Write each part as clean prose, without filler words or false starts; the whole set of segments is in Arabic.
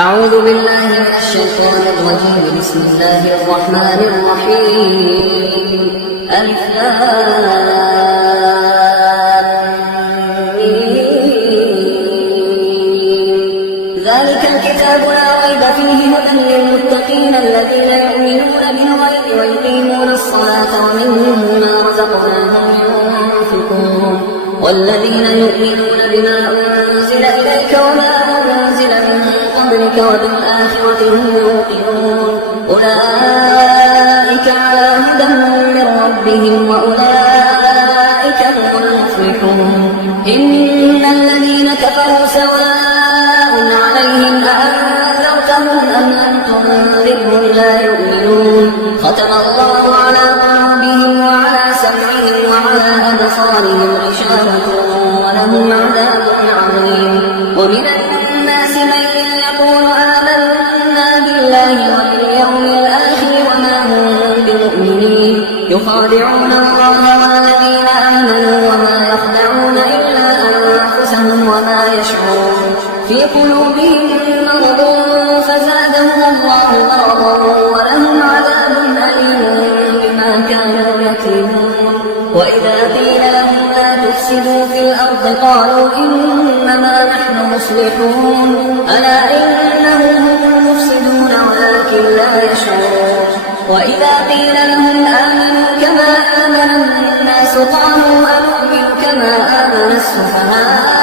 أعوذ بالله من الشيطان الرجيم. بسم الله الرحمن الرحيم. ألف ذلك الكتاب لا ريب فيه هدى للمتقين الذين يؤمنون بالغيب ويقيمون الصلاة ومما رزقناهم ينفقون والذين يؤمنون بما أنزل إليك وما أنزل من قبلك وبالآخرة هم يوقنون أولئك على هدى من ربهم وأولئك هم المفلحون. إن الذين كفروا سواء عليهم أأنذرتهم أم لم تنذرهم لا يؤمنون. ختم الله على قلوبهم وعلى سمعهم وعلى أبصارهم غشاوة ولهم عذاب عظيم. ومن الناس من يقول آمنا بالله وباليوم الآخر وما هم بمؤمنين يخادعون الله والذين آمنوا وما يخدعون إلا أنفسهم وما يشعرون. في قلوبهم مرض فزادهم الله مرضا ولهم عذاب أليم بما كانوا يكذبون. وإذا قيل لهم لا تفسدوا في الأرض قالوا إنما نحن مصلحون ألا إنهم هم المفسدون ولكن لا يشعرون. وإذا قيل لهم آمنوا كما آمن الناس قالوا أنؤمن كما آمن السفهاء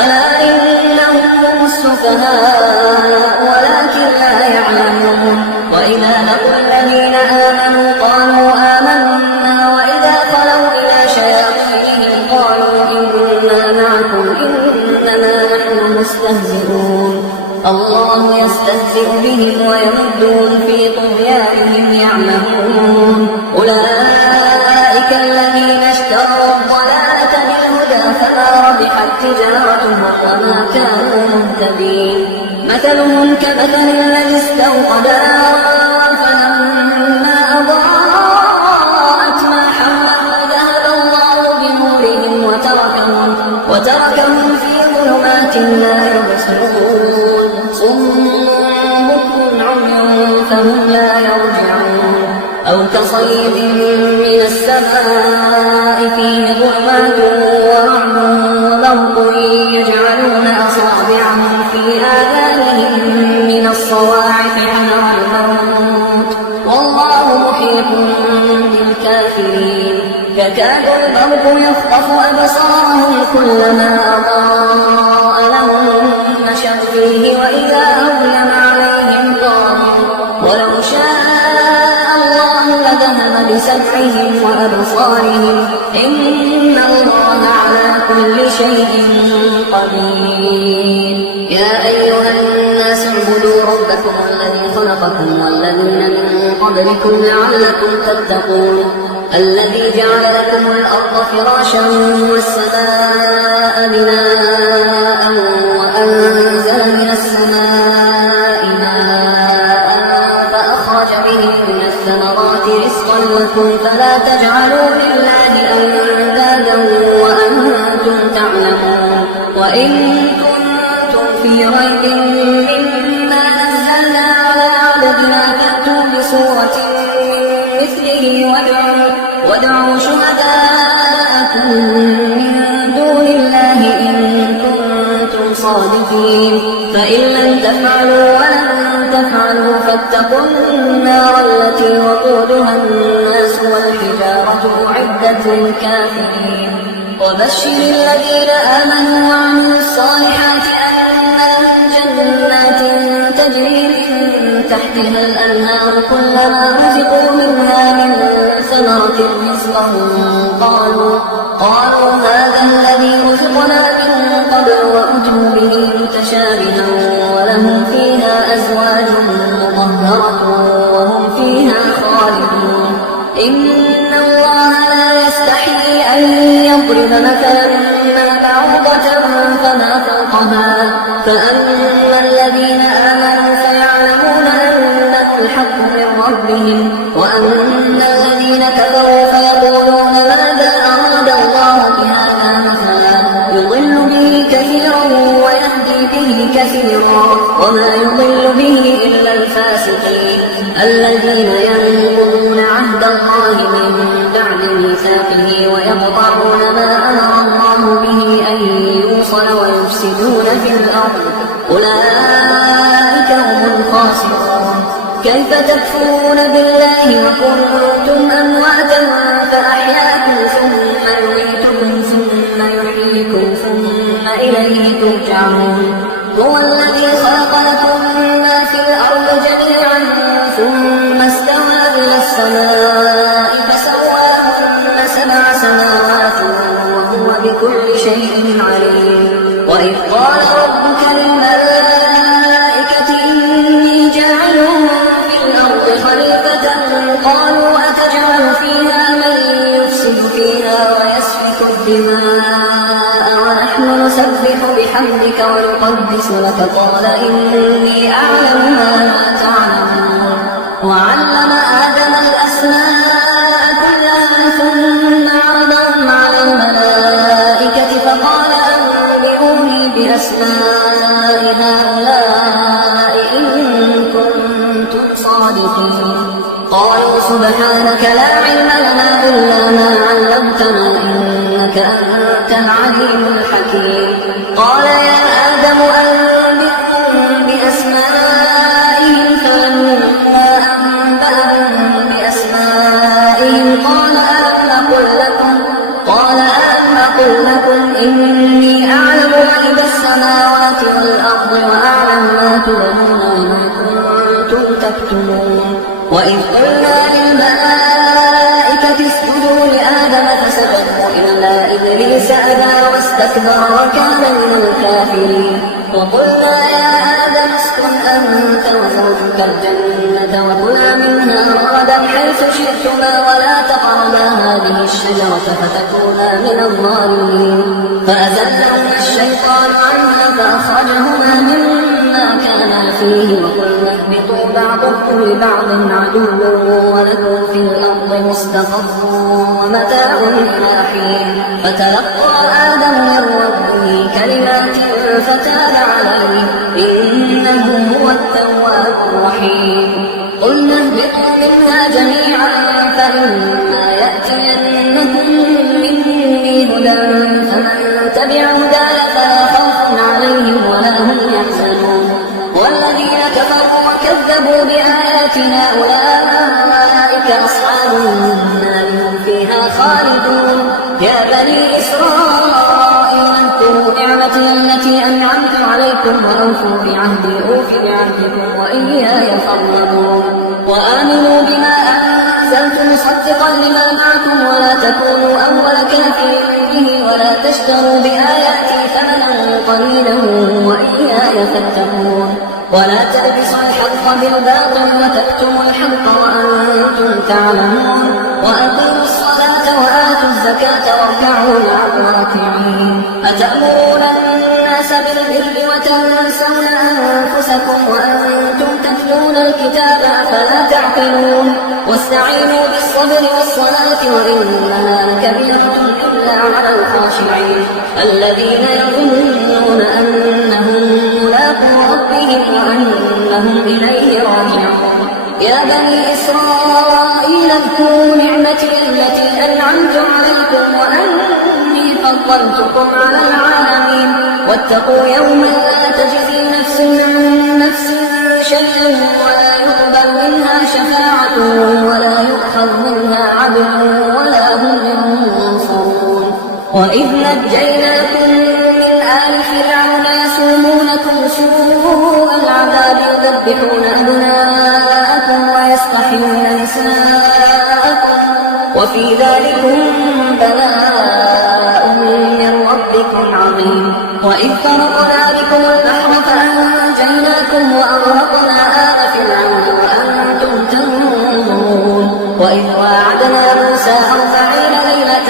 ألا إنهم هم السفهاء ولكن لا يعلمون. وإذا لقوا الذين آمنوا قالوا آمنا وإذا خلوا إلى شياطينهم قالوا إنا معكم إنما نحن مستهزئون. الله يستهزئ بهم ويمدون في طغيانهم يعمهون. أولئك الذين اشتروا الضلالة بالهدى فما ربحت تجارتهم وما كانوا مهتدين. مثلهم كمثل الذي استوقد نارا فلما أضاءت ما حوله ذهب الله بنورهم وتركهم في ظلمات لا يبصرون. صم بكم عمي فهم لا يرجعون. أو كصيب من السماء فيه ظلمات ورعد وبرق يجعلون أصابعهم في آذانهم من الصواعق حذر الموت والله محيط بالكافرين. يكاد البرق يخطف أبصارهم كلما أضاء لهم مشوا فيه وإذا أظلم عليهم قاموا ولو شاء الله لذهب بسمعهم وأبصارهم إن الله على كل شيء قدير. يا أيها الناس اعبدوا ربكم الذي خلقكم والذين من قبلكم لعلكم تتقون. الذي جعل لكم الأرض فراشا والسماء بناء وأنزل من السماء ماء فأخرج به من الثمرات رزقا لكم فلا تجعلوا لله أندادا وأنتم تعلمون. وإن كنتم في ريب مما نزلنا على عبدنا فأتوا بسورة من مثله وادعوا شهداءكم من دون الله إن كنتم صادقين. فإن لم تفعلوا ولن تفعلوا فاتقوا النار التي وقودها الناس والحجارة أعدت للكافرين. وبشر الذين آمنوا وعملوا الصالحات أن لهم جنات تجري من تحتها الأنهار كلما رزقوا منها من ثمرة رزقا قالوا هذا الذي رزقنا من قبل وأتوا به متشابها ولهم فيها أزواج مطهرة وهم فيها خالدون. إن الله لا يستحيي أن يضرب مثلا ما بعوضة فما فوقها فأما الذين آمنوا فيعلمون أنه الحق من ربهم وأما الذين كفروا فيقولون ماذا أراد الله بهذا مثلا يضل به كثيرا ويهدي به كثيرا كثيرا وما يضل به إلا الفاسقين الذين ينقضون عهد الله من بعد ميثاقه ويقطعون ما أمر الله به أن يوصل ويفسدون في الأرض أولئك هم الخاسرون. كيف تكفرون بالله وكنتم أمواتا فأحياكم ثم يميتكم ثم يحييكم ثم إليه ترجعون. هو الذي خلق لكم ما في الأرض جميعا ثم استوى إلى السماء فسواهن 7 سماوات وهو بكل شيء عليم. وإذ قال ربك للملائكة إني جاعل في الأرض خليفة قالوا أتجعل فيها من يفسد فيها ويسفك الدماء ونحن نسبح بحمدك ونقدس لك قال إني أعلم ما لا تعلمون. وعلم آدم الأسماء كلها ثم عرضهم على الملائكة فقال أنبئوني بأسماء هؤلاء إن كنتم صادقين. قالوا سبحانك لا علم لنا إلا ما علمتنا إنك أنت العليم الحكيم. قال يا آدم أنبئهم بأسمائهم فلما أنبأهم بأسمائهم قال ألم أقل لكم إني أعلم غيب السماوات والأرض وأعلم ما تبدون وما كنتم تكتمون. وإذ قلنا للملائكة اسجدوا لآدم فسجدوا إلا إبليس أبى واستكبر وكان من الكافرين. وقلنا يا آدم اسكن أنت وزوجك الجنة وكلا منها رغدا حيث شئتما ولا تقربا هذه الشجرة فتكونا من الظالمين. فأزلهما الشيطان عنها فأخرجهما مما كانا فيه وقلنا اهبطوا بعضكم لبعض عدو ولكم في الأرض مستقر ومتاع إلى حين. فتلقى آدم من ربه كلمات فتاب عليه إنه هو التواب الرحيم. قلنا اهبطوا منها جميعا فإما يأتينكم مني هدى فمن تبع هداي فلا خوف عليهم ولا هم يحزنون. والذين كفروا وكذبوا بآياتنا أولئك أصحاب النار هم فيها خالدون. يا بني إسرائيل اذكروا نعمتي التي أنعمت عليكم وأوفوا بعهدي أوف بعهدكم وإياي فارهبون. وآمنوا بما أنزلت مصدقا لما معكم ولا تكونوا أول كافر به ولا تشتروا بآياتي ثمنا قليلا وإياي فاتقون. ولا تلبسوا الحق بالباطل وتكتموا الحق وأنتم تعلمون. وأقيموا الصلاة وآتوا الزكاة واركعوا مع الراكعين. أتأمرون الناس بالبر وتنسون أنفسكم وأنتم تتلون الكتاب أفلا تعقلون. واستعينوا بالصبر والصلاة وإنها لكبيرة إلا على الخاشعين الذين يظنون أنهم ملاقو ربهم وأنهم إليه راجعون. يا بني إسرائيل اذكروا نعمتي التي أنعمت عليكم وأني فضلتكم على العالمين. واتقوا يوما لا تجزي نفس عن نفس شيئا ولا يقبل منها شفاعة ولا يؤخذ منها عدل ولا هم ينصرون. وإذ نجيناكم من آل فرعون يسومونكم سوء العذاب يذبحون أبناءكم ويستحيون نساءكم وفي ذلكم بلاء من ربكم عظيم. وإذ فرقنا بكم البحر فأنجيناكم وأغرقنا آل فرعون وأنتم تنظرون. وإذ واعدنا موسى 40 ليلة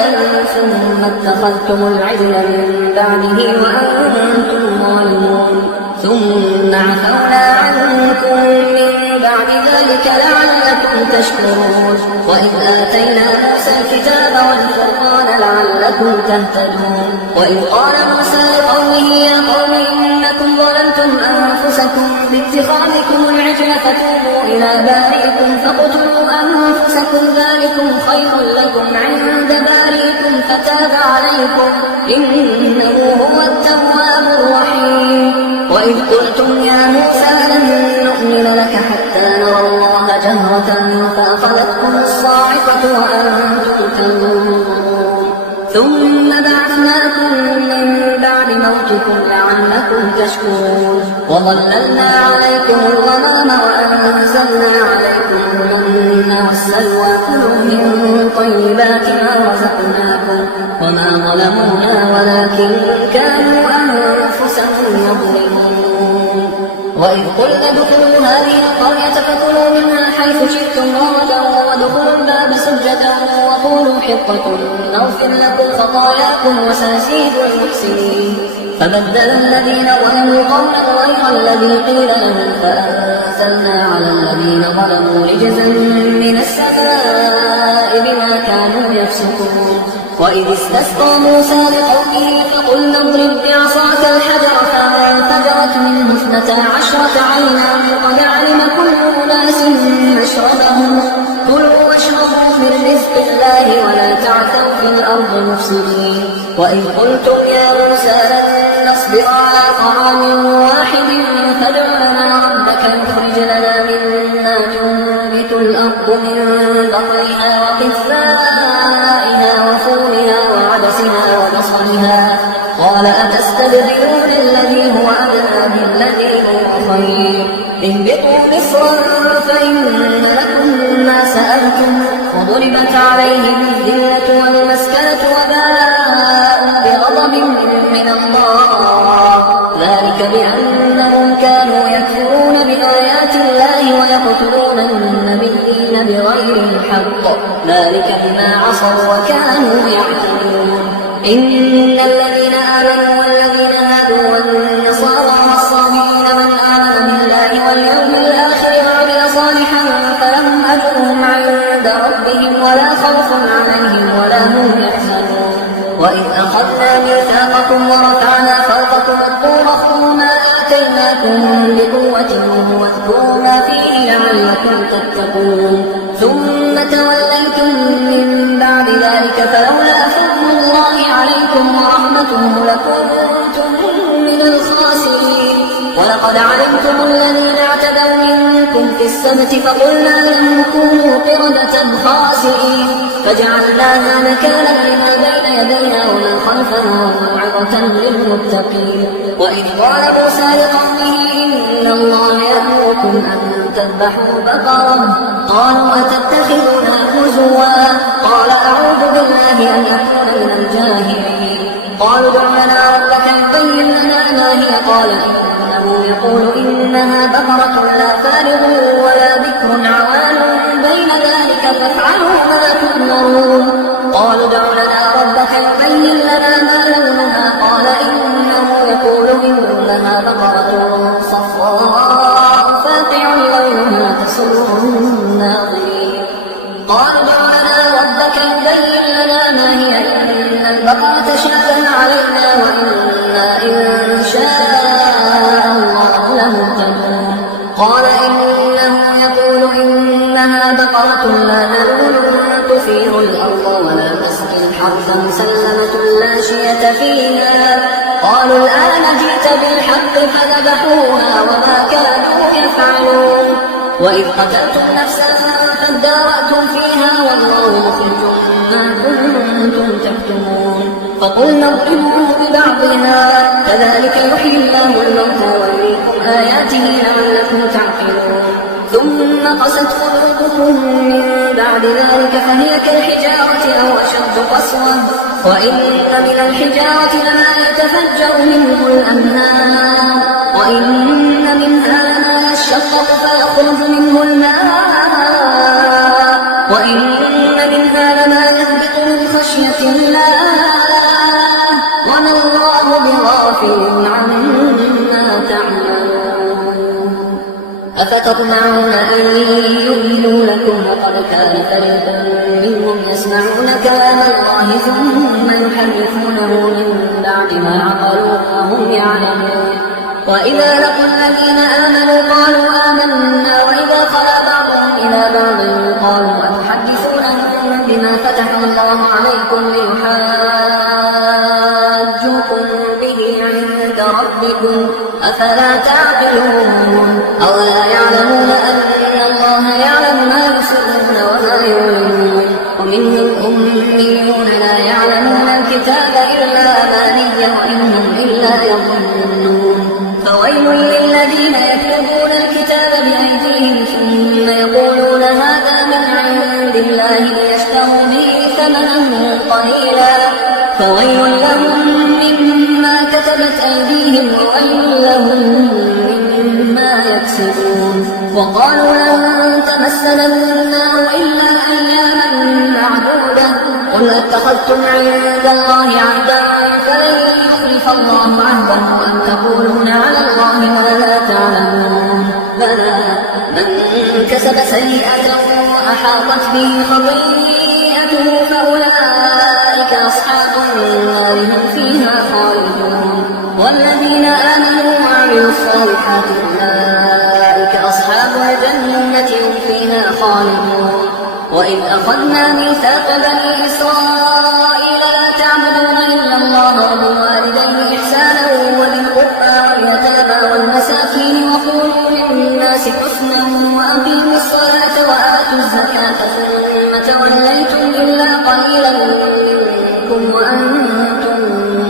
ثم اتخذتم العجل من بعده وأنتم ظالمون. ثم عفونا عنكم من بعد ذلك لعلكم تشكرون. وإذ آتينا موسى الكتاب والفرقان لعلكم تهتدون. وإذ قال موسى لقومه يا قوم إنكم ظلمتم أنفسكم أنفسكم باتخاذكم العجل فتوبوا إلى بارئكم فاقتلوا أنفسكم ذلكم خير لكم عند بارئكم فتاب عليكم إنه هو التواب الرحيم. وإذ قلتم يا موسى لن نؤمن لك حتى نرى الله جهرة فأخذتكم الصاعقة وأنتم تنظرون ثم بعثناكم من بعد موتكم لعلكم تشكرون وظللنا عليكم الغمام وأنزلنا عليكم المن والسلوى كلوا من طيبات ما رزقناكم وما ظلمونا ولكن كانوا أنفسهم يظلمون. وإذ قلنا ادخلوا هذه القرية فكلوا منها حيث شئتم رغدا وادخلوا الباب سجدا وقولوا حطة نغفر لكم خطاياكم وسنزيد المحسنين. فبدل الذين ظلموا قولا غير الذي قيل لهم فأنزلنا على الذين ظلموا رجزا من السماء بما كانوا يفسقون. وإذ استسقى موسى لقومه فقلنا اضرب بعصاك الحجر فانفجرت منه 12 عينا قد علم كل أناس مشربهم كلوا واشربوا من رزق الله ولا تعثوا في الأرض مفسدين. وإذ قلتم يا موسى لن نصبر على طعام واحد فادع لنا ربك يخرج لنا مما تنبت الأرض من بقلها وقثائها وفومها وعدسها وبصلها قال أتستبدلون الذي هو أدنى بالذي هو خير اهبطوا مصرا فإن لكم ما سألتم وضربت عليهم الذلة والمسكنة وباءوا بغضب من الله ذلك بأنهم كانوا يكفرون بآيات الله ويقتلون النبيين بغير الحق ذلك بما عصوا وكانوا يعتدون. إن الذين آمنوا والذين هادوا والنصارى والصابئين من آمن بالله واليوم الآخر وعمل صالحا فلهم أجرهم عند ربهم ولا خوف عليهم ولا هم يحزنون. وإذ أخذنا ميثاقكم ورفعنا فوقكم الطور خذوا ما آتيناكم بقوة واذكروا ما فيه لعلكم تتقون ثم توليتم من بعد ذلك فلولا فضل الله عليكم ورحمته لكنتم من الخاسرين. ولقد علمتم الذين اعتدوا منكم في السبت فقلنا لهم كونوا قردة خاسئين فجعلناها نكالا لما بين يدينا ومن خلفنا وموعظة للمتقين. وإذ قال موسى لقومه إن الله يأمركم أن تذبحوا بقرة قالوا أتتخذنا هزوا قال أعوذ بالله أن أكون من الجاهلين. قالوا ادع لنا ربك يبين لنا ما هي قال إنه يقول إنها بقرة لا فارغ ولا بكر عوان بين ذلك فافعلوا ما تؤمرون. قالوا ادع لنا ربك يبين لنا ما لونها قال إنه يقول إنها بقرة صفراء فاقع لونها تسر الناظرين. قالوا ادع لنا ربك يبين لنا ما هي إن البقرة شابه علينا وإنا إن شاء الله لمهتدون. قال إنه يقول إنها بقرة لا ذلول تثير الأرض ولا تسقي الحرث مسلمة لا شية فيها. قالوا الآن جئت بالحق فذبحوها وما كانوا يفعلون. وإذ قتلتم نفسا فادارأتم فيها والله مخرج ما كنتم تكتمون. فقلنا اضربوه ببعضها كذلك يحيي الله الموتى ويريكم آياته لعلكم تعقلون. ثم قست قلوبكم من بعد ذلك فهي كالحجارة أو أشد قسوة وإن من الحجارة لما يتفجر منه الأنهار وإن منها لما يشقق فيخرج منه الماء وإن منها لما يهبط من خشية الله وما الله بغافل عما تعملون. أفتطمعون أن يؤمنوا لكم وقد كان فريق منهم يسمعون كلام الله ثم يحرفونه من بعد ما عقلوه وهم يعلمون. وإذا لقوا الذين يعقلون أولا يعلمون أن الله يعلم ما يسرون وما يعلنون ومنهم أميون لا يعلمون الكتاب إلا أماني وإنهم إلا يظنون فويل للذين يكتبون الكتاب بأيديهم ثم يقولون هذا من عند الله ليشتروا به ثمنا قليلا فويل لهم مما كتبت أيديهم وويل لهم مما يكسبون وقالوا لن تمسنا النار إلا أياما معدودة قل أتخذتم عند الله عهدا فلن يخلف الله عهده أم تقولون على الله ما لا تعلمون بلى من كسب سيئة وأحاطت به خطيئته فأولئك أصحاب النار هم فيها خالدون والذين آمنوا وعملوا الصالحات أولئك أصحاب الجنة هم فيها خالدون وإذ أخذنا ميثاق بني إسرائيل لا تعبدون إلا الله وبالوالدين إحسانا وذي القربى واليتامى والمساكين وقولوا للناس حسنا وأقيموا الصلاة وآتوا الزكاة ثم توليتم إلا قليلا منكم وأنتم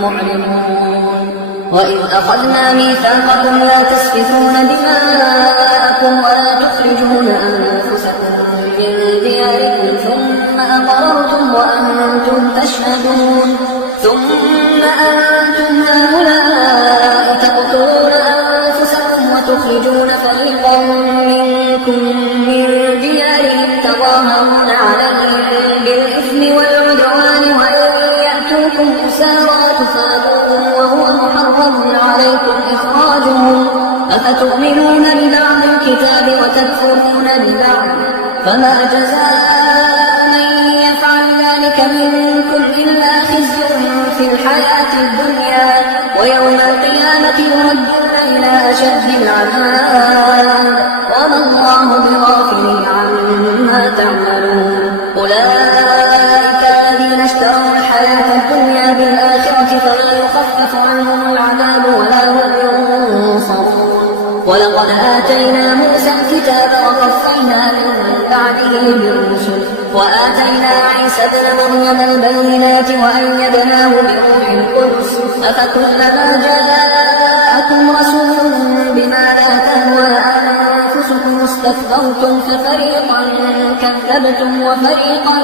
معرضون وإذ أخذنا ميثاقكم لا تسفكون دماءكم ولا تخرجون أنفسكم من دياركم ثم أقررتم وأنتم تشهدون ثم أنتم هؤلاء تقتلون أنفسكم وتخرجون فريقا منكم من ديارهم تظاهرون عليهم بالإثم والعدوان وإن يأتوكم أسارى تفادوهم وهو محرم عليكم إخراجهم أفتؤمنون ببعض الكتاب وتكفرون ببعض فما جزاء من يفعل ذلك منكم إلا خزي في الحياة الدنيا ويوم القيامة يردون إلى أشد العذاب وما الله بغافل عما تعملون أولئك الذين اشتروا الحياة الدنيا بالآخرة فلا يخفف عنهم العذاب ولا هم ينصرون ولقد آتينا موسى الكتاب وقفينا من بعده بالرسل وآتينا عيسى ابن مريم البينات وأيدناه بروح القدس أفكلما جاءكم رسول بما لا تهوى أنفسكم استكبرتم ففريقا كذبتم وفريقا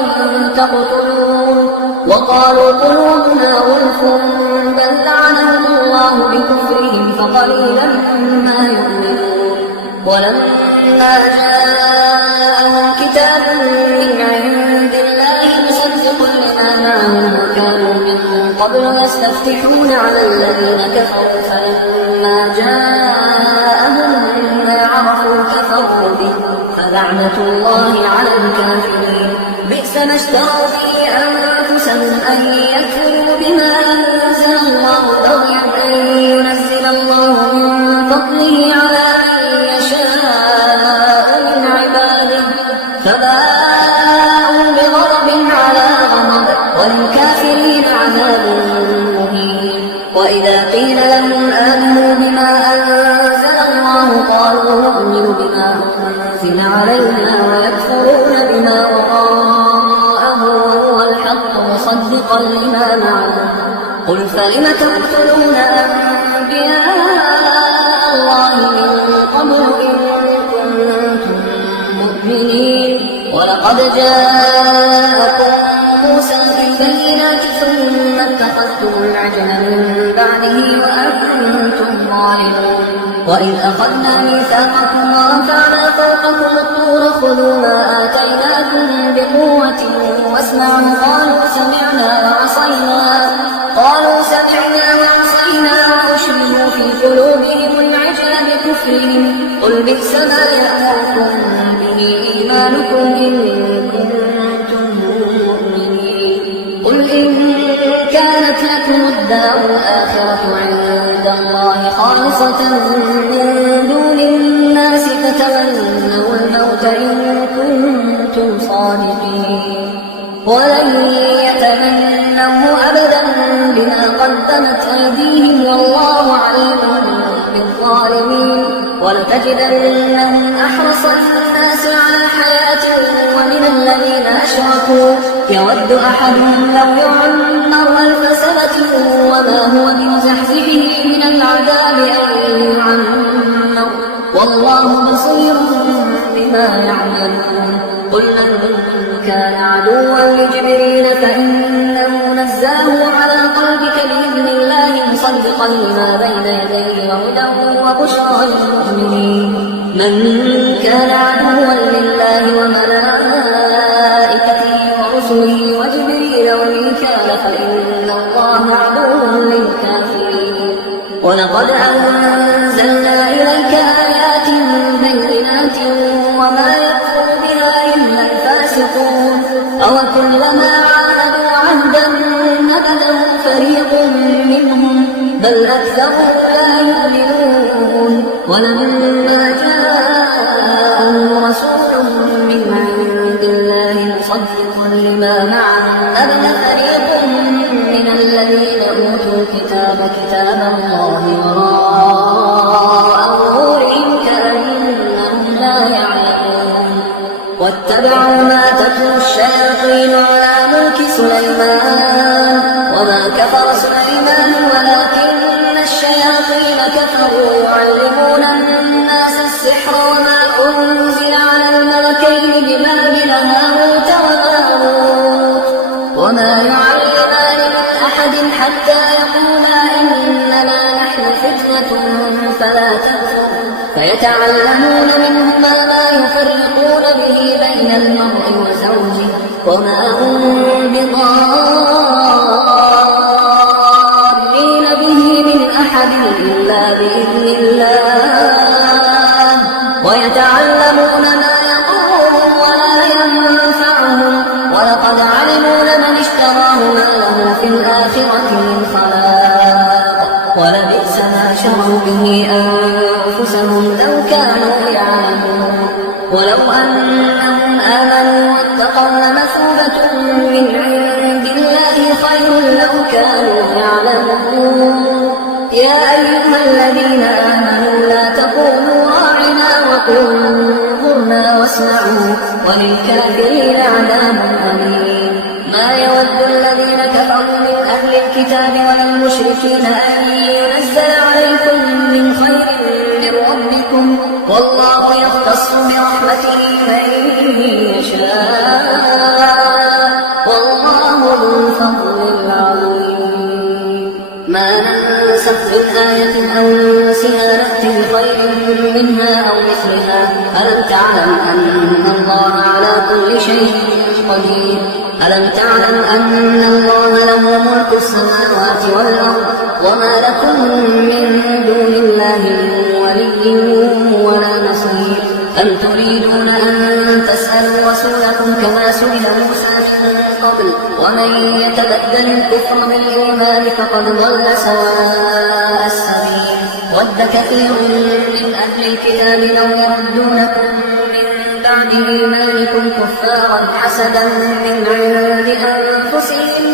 تقتلون وقالوا قلوبنا غلف بل لعنهم الله بكفرهم فقليلا ما يؤمنون ولما جاءهم كتاب من عند الله مصدق لما معهم وكانوا من قبل يستفتحون على الذين كفروا فلما جاءهم ما عرفوا كفروا به فلعنة الله على الكافرين بئس ما اشتروا به أنفسهم أن يكفروا بما أنزل الله بغيا أن ينزل الله من فضله على من يشاء من عباده فباءوا بغضب على غضب وللكافرين عذاب مهين وإذا قيل لهم آمنوا بما أنزل الله قالوا نؤمن بما أنزل علينا ويكفرون بما وراءه وهو الحق مصدقا لما معهم قل فلم تقتلون أنبياء الله من قبل إن كنتم مؤمنين ولقد جاءكم موسى بالبينات ثم اتخذتم العجل من بعده وأنتم ظالمون وإذ أخذنا ميثاقكم ورفعنا فوقكم الطور خذوا ما آتيناكم بقوة واسمعوا قالوا سمعنا وعصينا وأشربوا في قلوبهم العجل بكفرهم قل بئس ما يأمركم به إيمانكم إن كنتم مؤمنين قل إن كانت لكم الدار الآخرة عند الله خالصة من دون الناس فتمنوا الموت إن كنتم صادقين ولن يتمنوه أبدا بما قدمت أيديهم والله عليم بالظالمين ولتجدنهم أحرص الناس على حياة ومن الذين أشركوا يود أحدهم لو يعمر 1000 سنة وما هو بمزحزحه من العذاب أن يعمر والله بصير بما يعملون. قل من كان عدوا لجبريل فإنه نزله على قلبك بإذن الله مصدقا لما بين يديه وهدى وبشرى للمؤمنين. من كان عدوا لله وملائكته ورسله وجبريل وميكال فإن الله عدو للكافرين. ولقد أنزلنا إليك آيات بينات وما يكفر بها إلا الفاسقون. أوكلما عاهدوا عهدا نبذه فريق منهم بل أكثرهم لا يؤمنون. ولما جاءهم رسول من عند الله مصدق لما معهم نبذ فريق من الذين أوتوا الكتاب كتاب الله وراء ظهورهم كأنهم لا يعلمون. واتبعوا ما تتلو الشياطين على ملك سليمان وما كفر سليمان ولكن الشياطين كفروا يعلمون الناس السحر وما أنزل على الملكين ببابل هاروت وماروت وما يعلمان من أحد حتى يقولا إنما نحن فتنة فلا تكفر فيتعلمون منهما ما يفرقون به بين المرء وزوجه وما هم بضارين به من أحد إلا بإذن الله ويتعلمون ما يضرهم ولا ينفعهم ولقد علموا لمن اشتراه ما له في الآخرة من خلاق ولبئس ما شروا به أنفسهم لو كانوا يعلمون. ولو أنهم آمنوا واتقوا لمثوبة من عند الله خير لو كانوا يعلمون. يا أيها الذين آمنوا لا تقولوا راعنا وقولوا انظرنا واسمعوا وللكافرين عذاب أليم. ما يود الذين كفروا من أهل الكتاب ولا المشركين أن ينزل عليكم من خير من ربكم والله يختص برحمته من يشاء والله ذو الفضل العظيم. ما ننسخ من آية أو ننسها نأتي بخير منها أو مثلها. ألم تعلم أن الله على كل شيء قدير. ألم تعلم أن الله له ملك السماوات والأرض وما لكم من دون الله من ولي ولا نصير. أم تريدون أن تسألوا رسولكم كما سئل موسى من قبل ومن يتبدل الكفر بالإيمان فقد ضل سواء السبيل. ود كثير من أهل الكتاب لو يردونكم من بعد إيمانكم كفارا حسدا من عند أنفسهم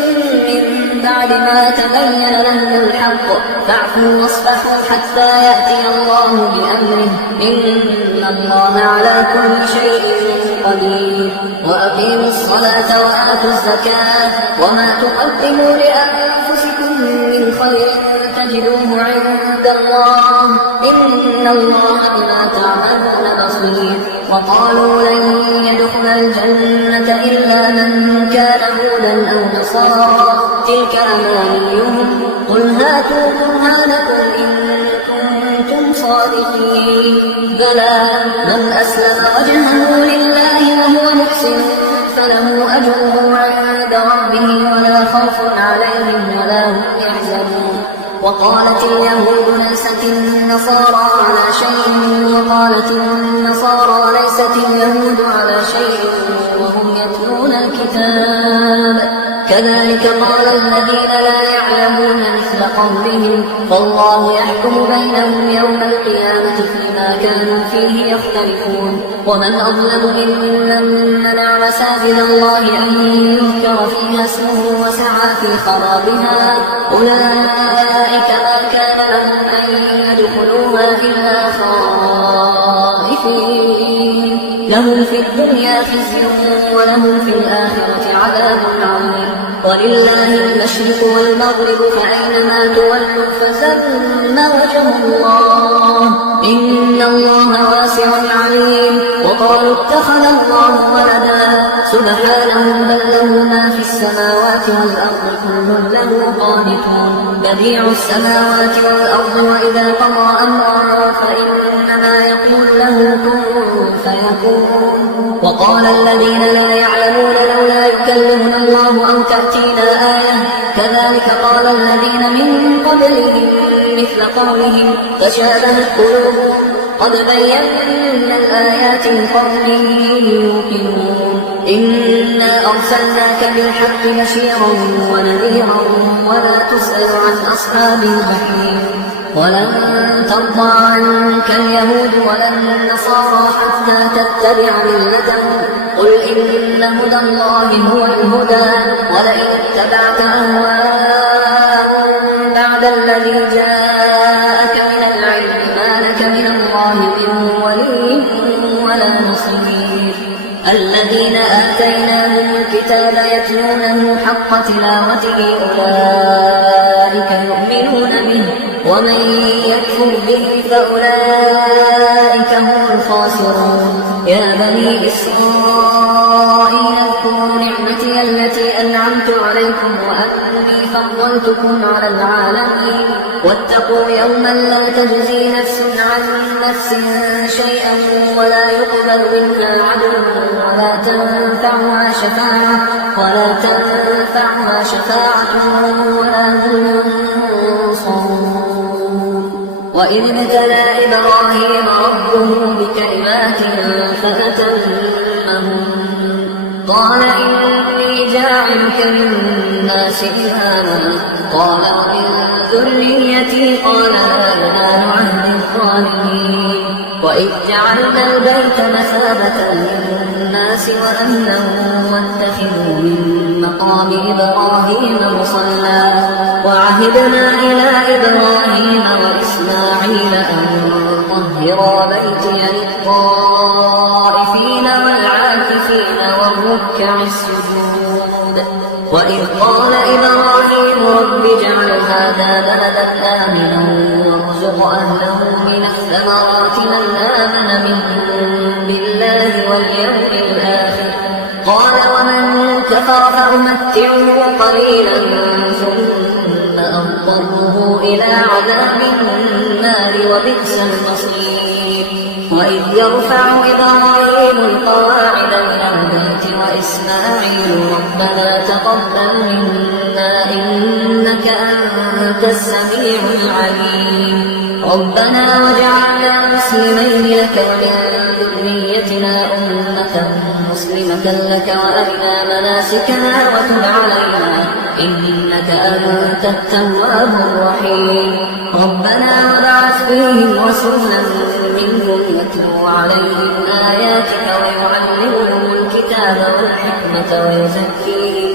من بعد ما تبين لهم الحق فاعفوا واصفحوا حتى يأتي الله بأمره إن الله على كل شيء قدير. وأقيموا الصلاة وآتوا الزكاة وما تقدموا لأنفسكم من خير تجدوه عند الله إن الله بما تعملون بصير. وقالوا لن يدخل الجنة إلا من كان هودا أو نصارى تلك أمانيهم قل هاتوا برهانكم إن كنتم صادقين. بلى من أسلم وجهه لله وهو محسن فله أجره عند ربه ولا خوف عليهم ولا هم يحزنون. وقالت اليهود ليست النصارى على شيء وقالت النصارى ليست اليهود على شيء وهم يتلون الكتاب كذلك قال الذين لا يعلمون مثل قولهم فالله يحكم بينهم يوم القيامة فيما كانوا فيه يختلفون. ومن أظلم ممن منع مساجد الله أن يذكر فيها اسمه وسعى في خرابها أولئك ما كان لهم أن يدخلوها إلا خائفين الخاسرين لهم في الدنيا خزي ولهم في الآخرة عذاب عظيم ولله المشرق والمغرب فأينما تولوا فثم وجه الله إن الله واسع عليم وقالوا اتخذ الله ولدا سبحانه بل له ما في السماوات والأرض كل له قانتون بديع السماوات والأرض وإذا قضى أمرا فإنما يقول له كن فيكون وقال الذين لا يعلمون لولا يكلمنا الله أو تأتينا آية كذلك قال الذين من قبلهم مثل قولهم تشابهت قلوبهم قد بينا الآيات لقوم يوقنون إنا أرسلناك بالحق بشيرا ونذيرا ولا تسأل عن أصحاب الجحيم ولن ترضى عنك اليهود ولا النصارى حتى تتبع ملتهم قل إن هدى الله هو الهدى ولئن اتبعت أهواءهم بعد الذي جاءك من العلم ما لك من الله من ولي ولا نصير الذين آتيناهم الكتاب يتلونه حق تلاوته أولئك يؤمنون به ومن يكفر به فأولئك هم الخاسرون يا بني إسرائيل اذكروا نعمتي التي أنعمت عليكم وأني فضلتكم على العالمين واتقوا يوما لا تجزي نفس عن نفس شيئا ولا يقبل منها عدل ولا تنفعها شفاعة ولا هم ينصرون وإذ ابتلى إبراهيم ربه بكلمات فأتمهن قال إني جاعلك للناس إماما قال ومن ذريتي قال لا ينال عهد الظالمين وإذ جعلنا البيت مثابة للناس وأمنا واتخذوا من مقام إبراهيم مصلى وعهدنا إلى إبراهيم وإسماعيل أن طهرا بيتي للطائفين والعاكفين والركع السجود وإذ قال إبراهيم رب اجعل هذا بلدا آمنا وارزق أهله من الثمرات من آمن منهم بالله واليوم الآخر قال ومن كفر فأمتعه قليلا ثم أضطره إلى عذاب النار وبئس المصير وإذ يرفع إبراهيم القواعد من البيت وإسماعيل ربنا تقبل منا إنك أنت السميع العليم ربنا واجعلنا مسلمين لك ومن ذريتنا أمة مسلمة لك وأرنا مناسكنا وتب علينا إنك أنت التواب الرحيم ربنا وابعث فيهم رسولا منهم يتلو عليهم آياتك ويعلمهم الكتاب والحكمة ويزكيهم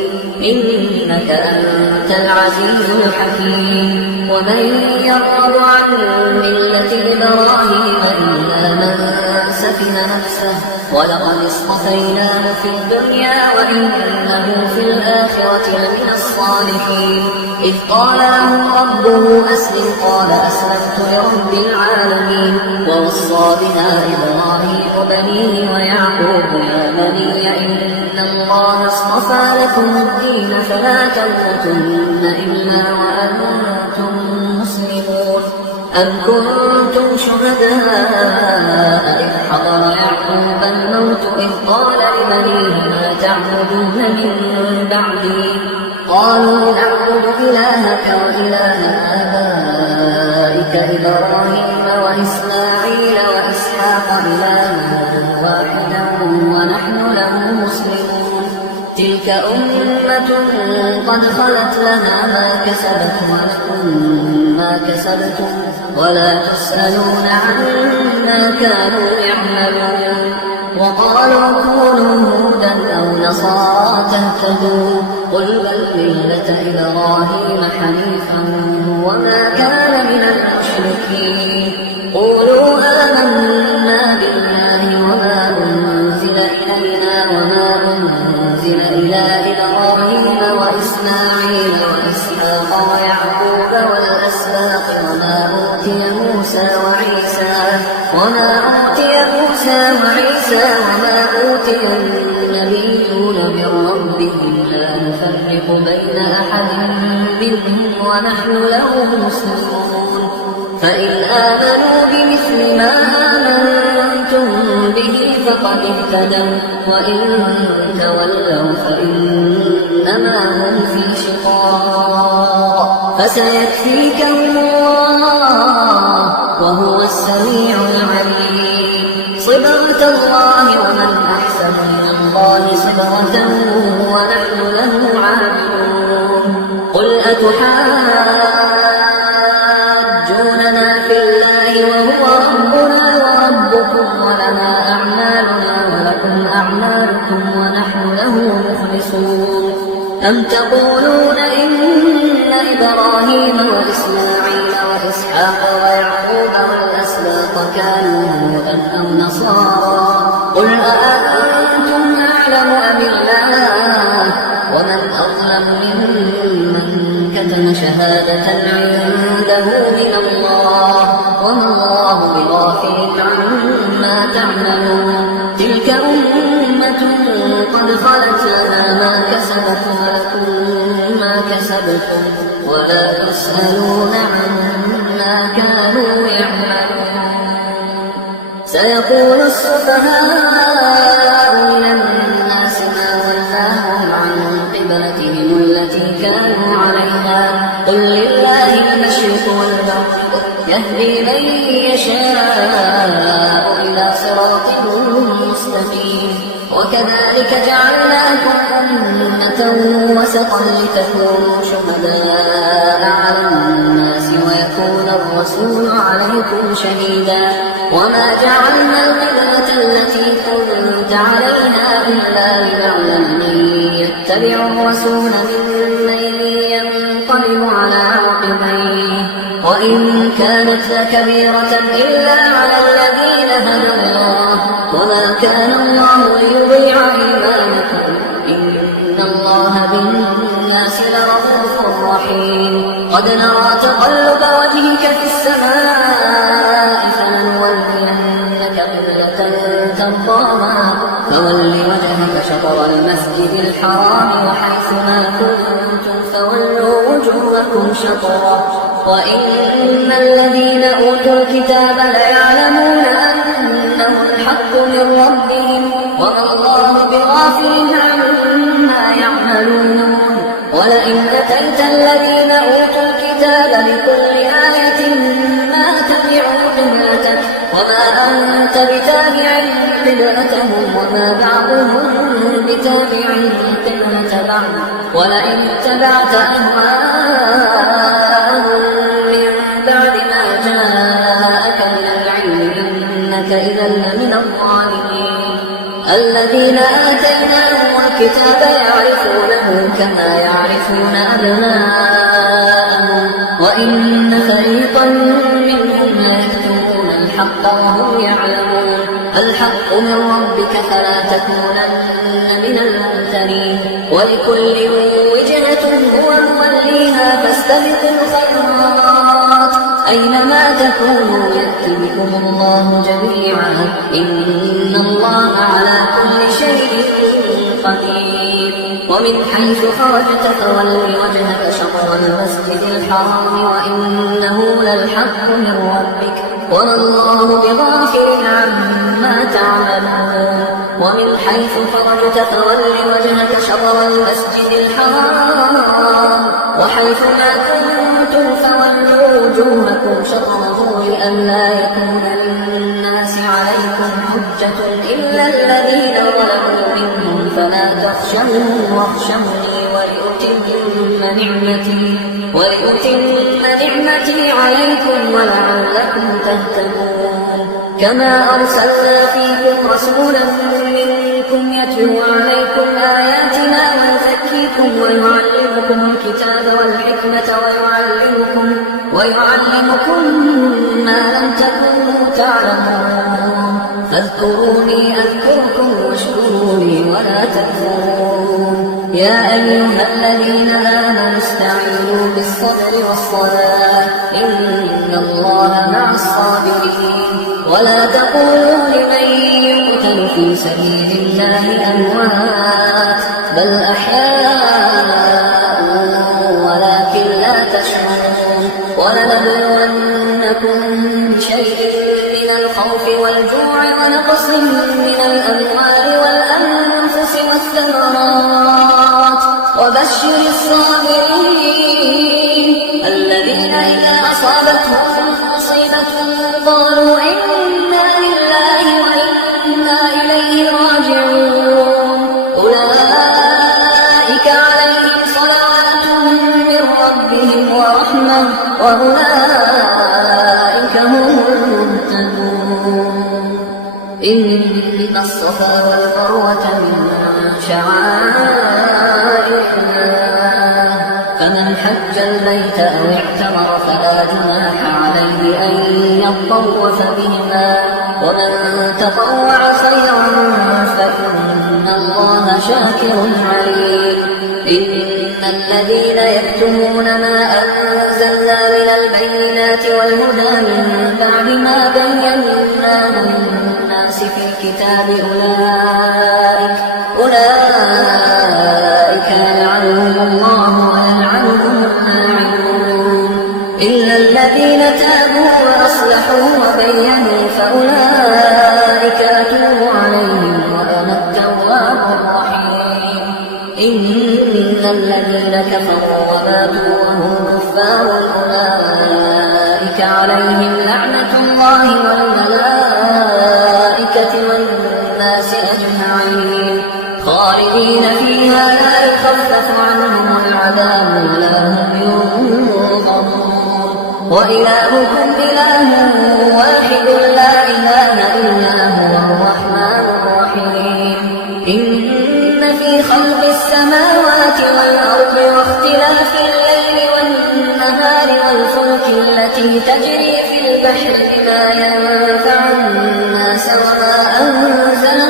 إنك أنت العزيز الحكيم ومن يرغب عن ملة إبراهيم إلا من سفه نفسه ولقد اصطفيناه في الدنيا وإنه في الآخرة لمن الصالحين إذ قال له ربه أسلم قال أسلمت لرب العالمين ووصى بها إبراهيم بنيه ويعقوب يا بني إن الله اصطفى لكم الدين فلا تموتن إلا وأنتم مسلمون أم كنتم شهداء إذ حضر يعقوب الموت إذ قال لبنيه ما تعبدون من بعدي قالوا نعبد إلهك وإله آبائك إبراهيم وإسماعيل وإسحاق إلها واحدا ونحن له مسلمون تلك أمة قد خلت لها ما كسبت ولكم ما كسبتم ولا تسألون عما كانوا يعملون وقالوا كونوا هودا أو نصارى تهتدوا قل بل ملة إبراهيم حنيفا وما كان من المشركين قولوا آمنا بالله موسى وعيسى وما أوتي النبيون من ربهم لا نفرق بين أحد منهم ونحن له مسلمون فإن آمنوا بمثل ما آمنتم به فقد اهتدوا وإن تولوا فإنما هم في شقاق فسيكفيكهم الله وهو السميع العليم صبغة الله ومن أحسن من الله صبغة ونحن له عابدون قل أتحاجوننا في الله وهو ربنا وربكم ولنا أعمالنا ولكم أعمالكم ونحن له مخلصون أم تقولون إن إبراهيم وإسماعيل وإسحاق ويعقوب والأسباط كانوا هودا أو نصارى قل أأنتم أعلم أم الله ومن أظلم ممن كتم شهادة عنده من الله وما الله بغافل عما تعملون تلك أمة قد خلت لها ما كسبت ولكم ما كسبتم ولا تسألون عما كانوا يعملون سيقول السفهاء من الناس ما ولاهم عن قبلتهم التي كانوا عليها قل لله المشرق والمغرب يهدي من يشاء إلى صراط مستقيم وكذلك جعلناكم أمة وسطا لتكونوا شهداء على الناس ويكون الرسول عليكم شهيدا وما جعلنا القبلة التي كنت عليها إلا لنعلم من يتبع الرسول ممن ينقلب على عقبيه وإن كانت لكبيرة إلا على الذين هدى الله وما كان الله ليضيع إيمانكم إن الله بالناس لرؤوف رحيم قد نرى تقلب وجهك في السماء فلنولينك قبلة ترضاها فول وجهك شطر المسجد الحرام وحيث ما كنتم فولوا وجوهكم شطره وإن الذين أوتوا الكتاب ليعلمون أنه الحق من ربهم وما الله بغافل عما يعملون ولئن أتيت الذين أوتوا الكتاب بكل آية ما تبعوا قبلتك وما أنت بتابع قبلتهم وما بعضهم بتابع قبلة بعض ولئن اتبعت أهواءهم من بعد ما جاءك من العلم إنك إذا لمن الظالمين الذين آتيناهم الكتاب يعرفونه كما يعرفون أبناءهم وإن فريقا منهم ليكتمون الحق وهم يعلمون الحق من ربك فلا تكونن من الممترين ولكل وجهة هو موليها فاستبقوا الخيرات أينما تكونوا يأتي بكم الله جميعا إن الله على كل شيء قدير ومن حيث خرجت فول وجهك شطر المسجد الحرام وإنه للحق من ربك وما الله بغافل عما تعملون ومن حيث خرجت فول وجهك شطر المسجد الحرام وحيث ما كنتم فولوا وجوهكم شطره لئلا يكون للناس عليكم حجة إلا الذين ظلموا منهم فلا تخشوهم واخشوني ولأتم نعمتي عليكم ولعلكم تهتدون كما أرسلنا فيكم رسولا منكم يتلو عليكم آياتنا ويزكيكم ويعلمكم الكتاب والحكمة ويعلمكم ما لم تكونوا تعلمون فاذكروني أذكركم واشكروا لي ولا تكفرون يا أيها الذين آمنوا استعينوا بالصبر والصلاة إن الله مع الصابرين ولا تقولوا لمن في سبيل الله أموات بل أحياء ولكن لا تشعرون ولنبلونكم بشيء من الخوف والجوع ونقص من الأموال والأنفس والثمرات وبشر الصابرين الذين إذا أصابتهم مصيبة قالوا إنا لله وإنا إليه راجعون أولئك عليهم صلوات من ربهم ورحمة وأولئك هم المهتدون إن الصفا والمروة من شعائر الله فمن حج البيت أو اعتمر فلا جناح عليه أن يطوف بهما ومن تطوع خيرا فإن الله شاكر عليم إن الذين يكتمون ما أنزلنا من البينات والهدى من بعد ما بيناه للناس في الكتاب أولئك يلعنهم الله ويلعنهم اللاعنون إلا الذين تابوا وأصلحوا وبينوا فأولئك أتوب عليهم وأنا التواب الرحيم إن الذين كفروا وماتوا وهم كفار أولئك عليهم لعنة الله والملائكة والناس أجمعين خالدين فيها لا يخفف عنهم العذاب ولا هم ينظرون وإلهكم إله واحد لا إله إلا هو الرحمن الرحيم إن في خلق السماوات والأرض واختلاف الليل والنهار والفلك التي تجري في البحر بما ينفع الناس وما أنزل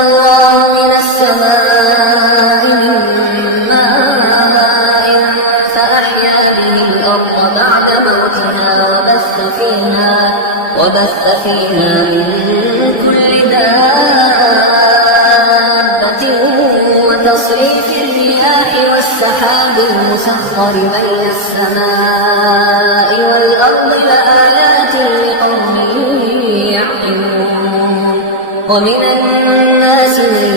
الله من السماء من ماء فأحيا به الأرض بعد موتها وبث فيها من كل دابة وتصريف الرياح والسحاب المسخر بين السماء والأرض لآيات لقوم يعقلون ومن الناس من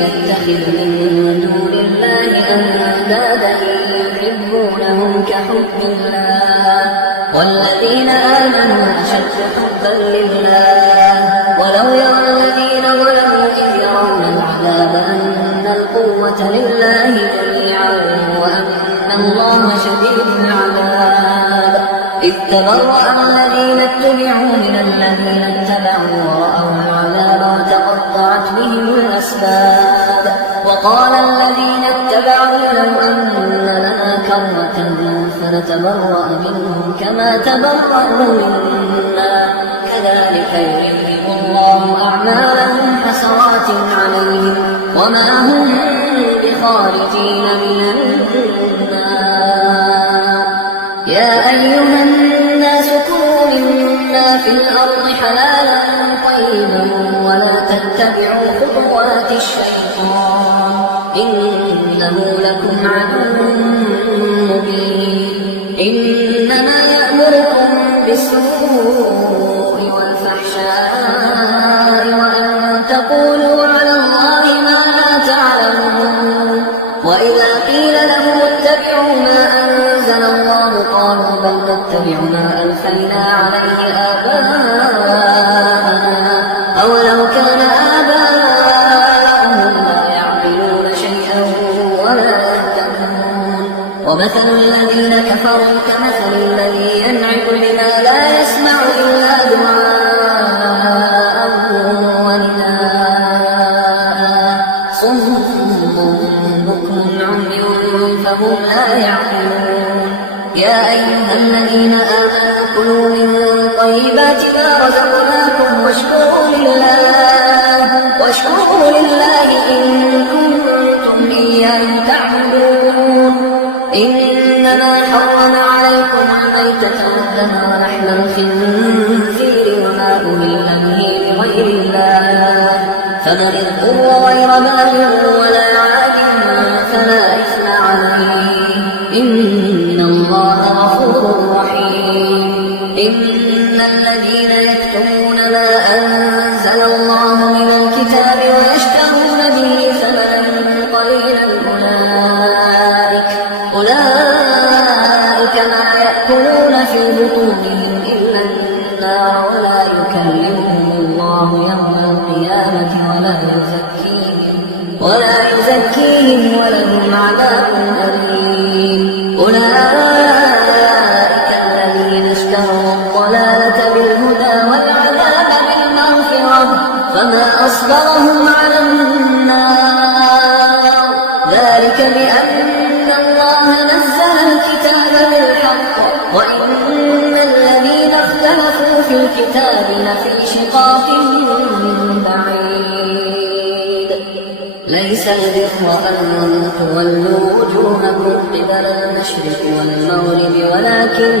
يتخذ من دون الله أندادا يحبونهم كحب الله والذين آمنوا أشد حبا لله ولو يرى الذين ظلموا إذ يرون العذاب أن القوة لله جميعا وأن الله شديد العذاب إذ تبرأ الذين اتبعوا من الذين اتبعوا ورأوا العذاب وتقطعت بهم الأسباب وقال الذين اتبعوا لو أن لنا كرة فنتبرأ منهم كما تبرأوا منا كذلك يريهم الله أعمالهم حسرات عليهم وما هم بخارجين من النار يا أيها الناس كلوا مما في الأرض حلالا طيبا ولا تتبعوا خطوات الشيطان إنه لكم عدو مبين إنما يأمركم بالسوء والفحشاء وأن تقولوا على الله ما لا تعلمون وإذا قيل لهم اتبعوا ما أنزل الله قالوا بل نتبع ما ألفينا عليه آباءنا أولو كان آباؤهم لا يعقلون شيئا ولا يهتدون ومثل الذين كفروا كمثل الذي ينعق بما لا يسمع إلا دعاء ونداء صم بكم عمي فهم لا يعقلون يا أيها الذين آمنوا كلوا من طيبات ما رزقناكم واشكروا لله إن كنتم إياه تعبدون إنما حرم عليكم الميتة والدم ولحم الخنزير وما أهل فمن اضطر غير باغ ولا عاد فلا إثم عليه إن الله غفور رحيم. إن الذين يكتمون ما أنزل الله من الكتاب ويشترون به ثمنا قليلا أولئك ما يأكلون في بطونهم إلا النار ولا يكلمهم الله يوم القيامة ولا يزكيهم ولهم عذاب أليم. أولئك الذين اشتروا الضلالة بالهدى والعذاب بالمغفرة فما أصبرهم على النار ذلك بأن الله نزل الكتاب بالحق وإن الذين اختلفوا في الكتاب لفي شقاق بعيد. ليس البر أن تولوا وجوهكم قبل المشرق والمغرب ولكن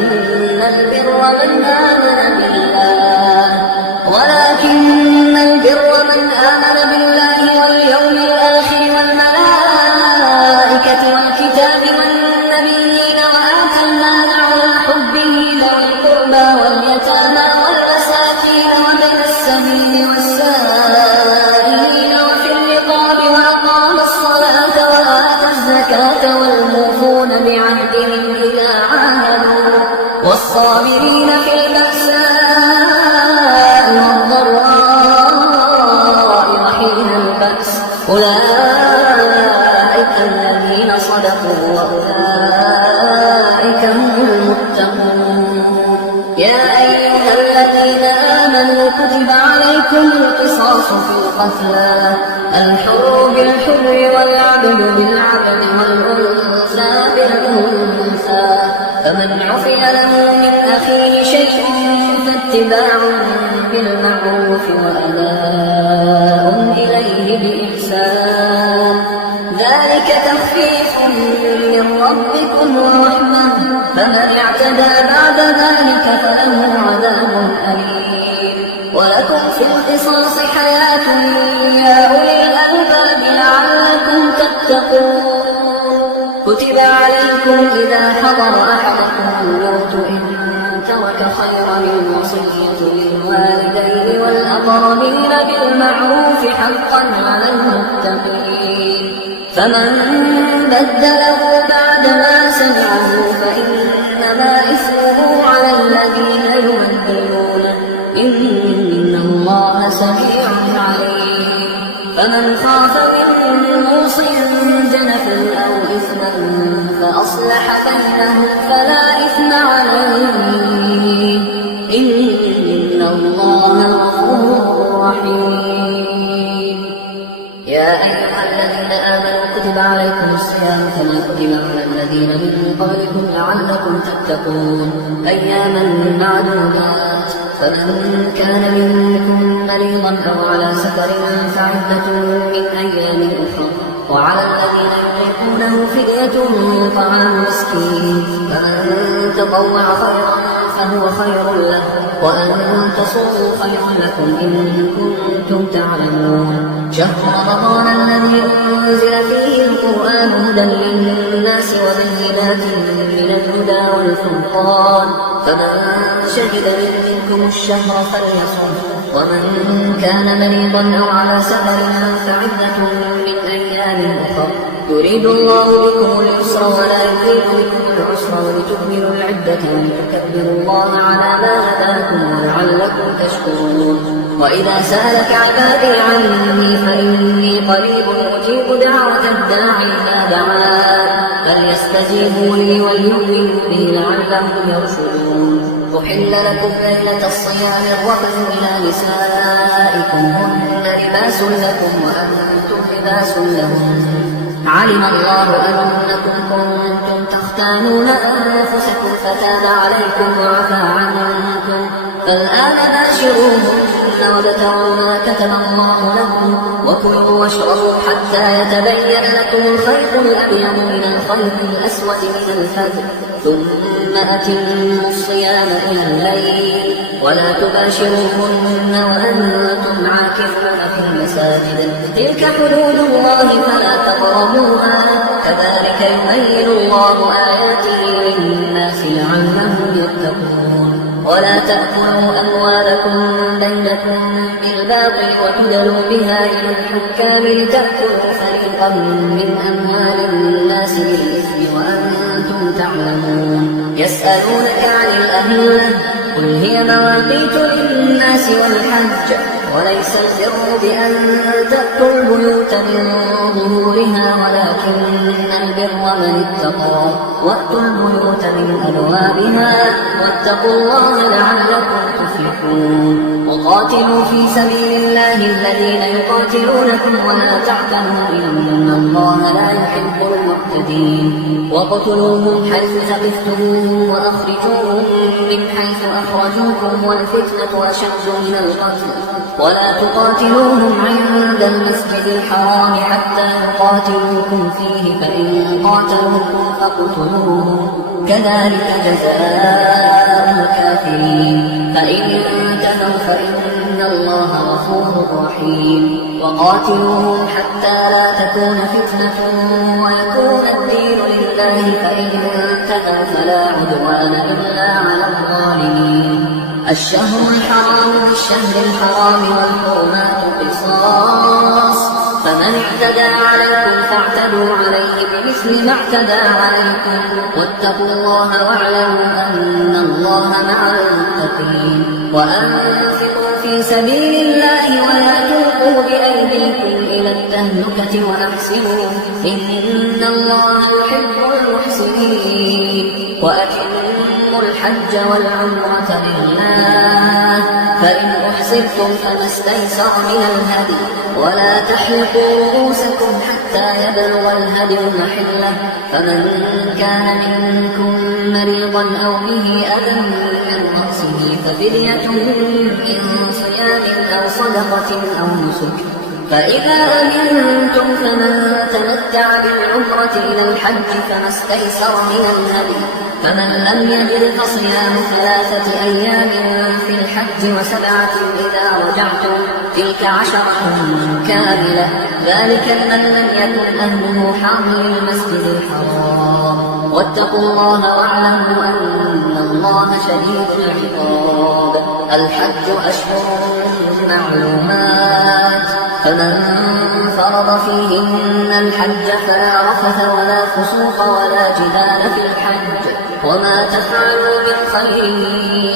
البر من آمن بالله واليوم الآخر والملائكة والكتاب والنبيين وآتى المال على حبه ذوي القربى واليتامى والمساكين وابن السبيل والسائلين وفي الرقاب وأقام الصلاة وآتى الزكاة والموفون بعهدهم إذا عاهدوا والصابرين في البأساء والضراء وحين البأس أولئك الذين صدقوا وأولئك هم المتقون. يا أيها الذين آمنوا كتب عليكم القصاص في القتلى الحر بالحر والعبد بالعبد والأنثى بالأنثى فمن عفي له من أخيه شيء فاتباع بالمعروف وأداء إليه بإحسان ذلك تخفيف من ربكم ورحمة فمن اعتدى بعد ذلك فله عذاب أليم. ولكم في القصاص حياة يا أولي الألباب لعلكم تتقون. كتب عليكم إذا حضر أحدكم الموت إن ترك خيرا الوصية للوالدين والأقربين بالمعروف حقا على المتقين. فمن بدله بعدما سمعه فإنما إثمه على الذين يبدلونه إن الله سميع عليم. فمن خاف من موص جنفا أو إثما فأصلح بينهم فلا إثم عليه إن الله غفور رحيم. يا أيها الذين آمنوا كتب عليكم الصيام كما كتب على الذين من قبلكم لعلكم تتقون أياما معدودات فمن كان منكم مريضا أو على سفر فعدة من أيام أخرى وعلى الذين يطيقونه فدية طعام مسكين فمن تطوع خيرا فهو خير له وأن تصوموا خير لكم إن كنتم تعلمون. شهر رمضان الذي أنزل فيه القرآن هدى للناس وبينات من الهدى والفرقان فمن شهد منكم الشهر فليصم ومن كان مريضا أو على سفر فعدة من أيام أخر يريد الله بكم اليسر ولا يريد بكم العسر ولتكملوا العدة ولتكبروا الله على ما هداكم ولعلكم تشكرون. وإذا سألك عبادي عني فإني قريب أجيب دعوة الداعي إذا دعان فليستجيبوا لي وليؤمنوا بي لعلهم يرشدون. أحل لكم ليلة الصيام الرفث إلى نسائكم هن لباس لكم وأنتم لباس لهم علم الله أنكم كنتم تختانون أنفسكم فتاب عليكم وعفى عنكم فالآن باشروهن وابتغوا ما كتب الله لكم وكلوا واشربوا حتى يتبين لكم الخيط الأبيض من الخيط الأسود من الفجر ثم أتموا الصيام إلى الليل ولا تباشروهن وأنتم عاكفون في المساجد تلك حدود الله فلا تقربوها كذلك يبين الله آياته للناس لعلهم يتقون ولا تأكلوا أموالكم بينكم بالباطل وتدلوا بها إلى الحكام لتأكلوا فريقا من أموال الناس بالإثم وأنتم تعلمون يسألونك عن الأهلة قل هي مواقيت للناس والحج وليس البر بأن تأتوا البيوت من ظهورها ولكن البر من اتقى وأتوا البيوت من أبوابها واتقوا الله لعلكم تفلحون وقاتلوا في سبيل الله الذين يقاتلونكم ولا تعتدوا إن الله لا يحب المعتدين وقتلوهم حيث ثقفتموهم وأخرجوهم من حيث أخرجوكم والفتنة أشد من القتل ولا تقاتلوهم عند المسجد الحرام حتى يقاتلوكم فيه فإن قاتلوكم فاقتلوهم كذلك جزاء الكافرين فإن انتهوا فإن الله غفور رحيم وقاتلوهم حتى لا تكون فتنة ويكون الدين لله فإن انتهوا فلا عدوان إلا على الظالمين الشهر الحرام بالشهر الحرام والحرمات قصاص فمن اعتدى عليكم فاعتدوا عليه بمثل ما اعتدى عليكم واتقوا الله واعلموا أن الله مع المتقين وأنفقوا في سبيل الله ولا تلقوا بأيديكم إلى التهلكة وأحسنوا إن الله يحب المحسنين وأتموا الحج والعمرة لله فإن أحصرتم فما استيسر من الهدي ولا تحلقوا رؤوسكم حتى يبلغ الهدي محله فمن كان منكم مريضا أو به أذى من رأسه ففدية من صيام أو صدقة أو نسك فإذا أمنتم فمن تمتع بالعمرة إلى الحج فما استيسر من الهدي فمن لم يجد فصيام 3 أيام في الحج و7 إذا رجعتم تلك 10 كاملة ذلك لمن لم يكن أهله حاضر المسجد الحرام واتقوا الله واعلموا أن الله شديد العقاب الحج أشهر معلومات فمن فرض فيهن الحج فلا رفث ولا فسوق ولا جدال في الحج وما تفعلوا من خير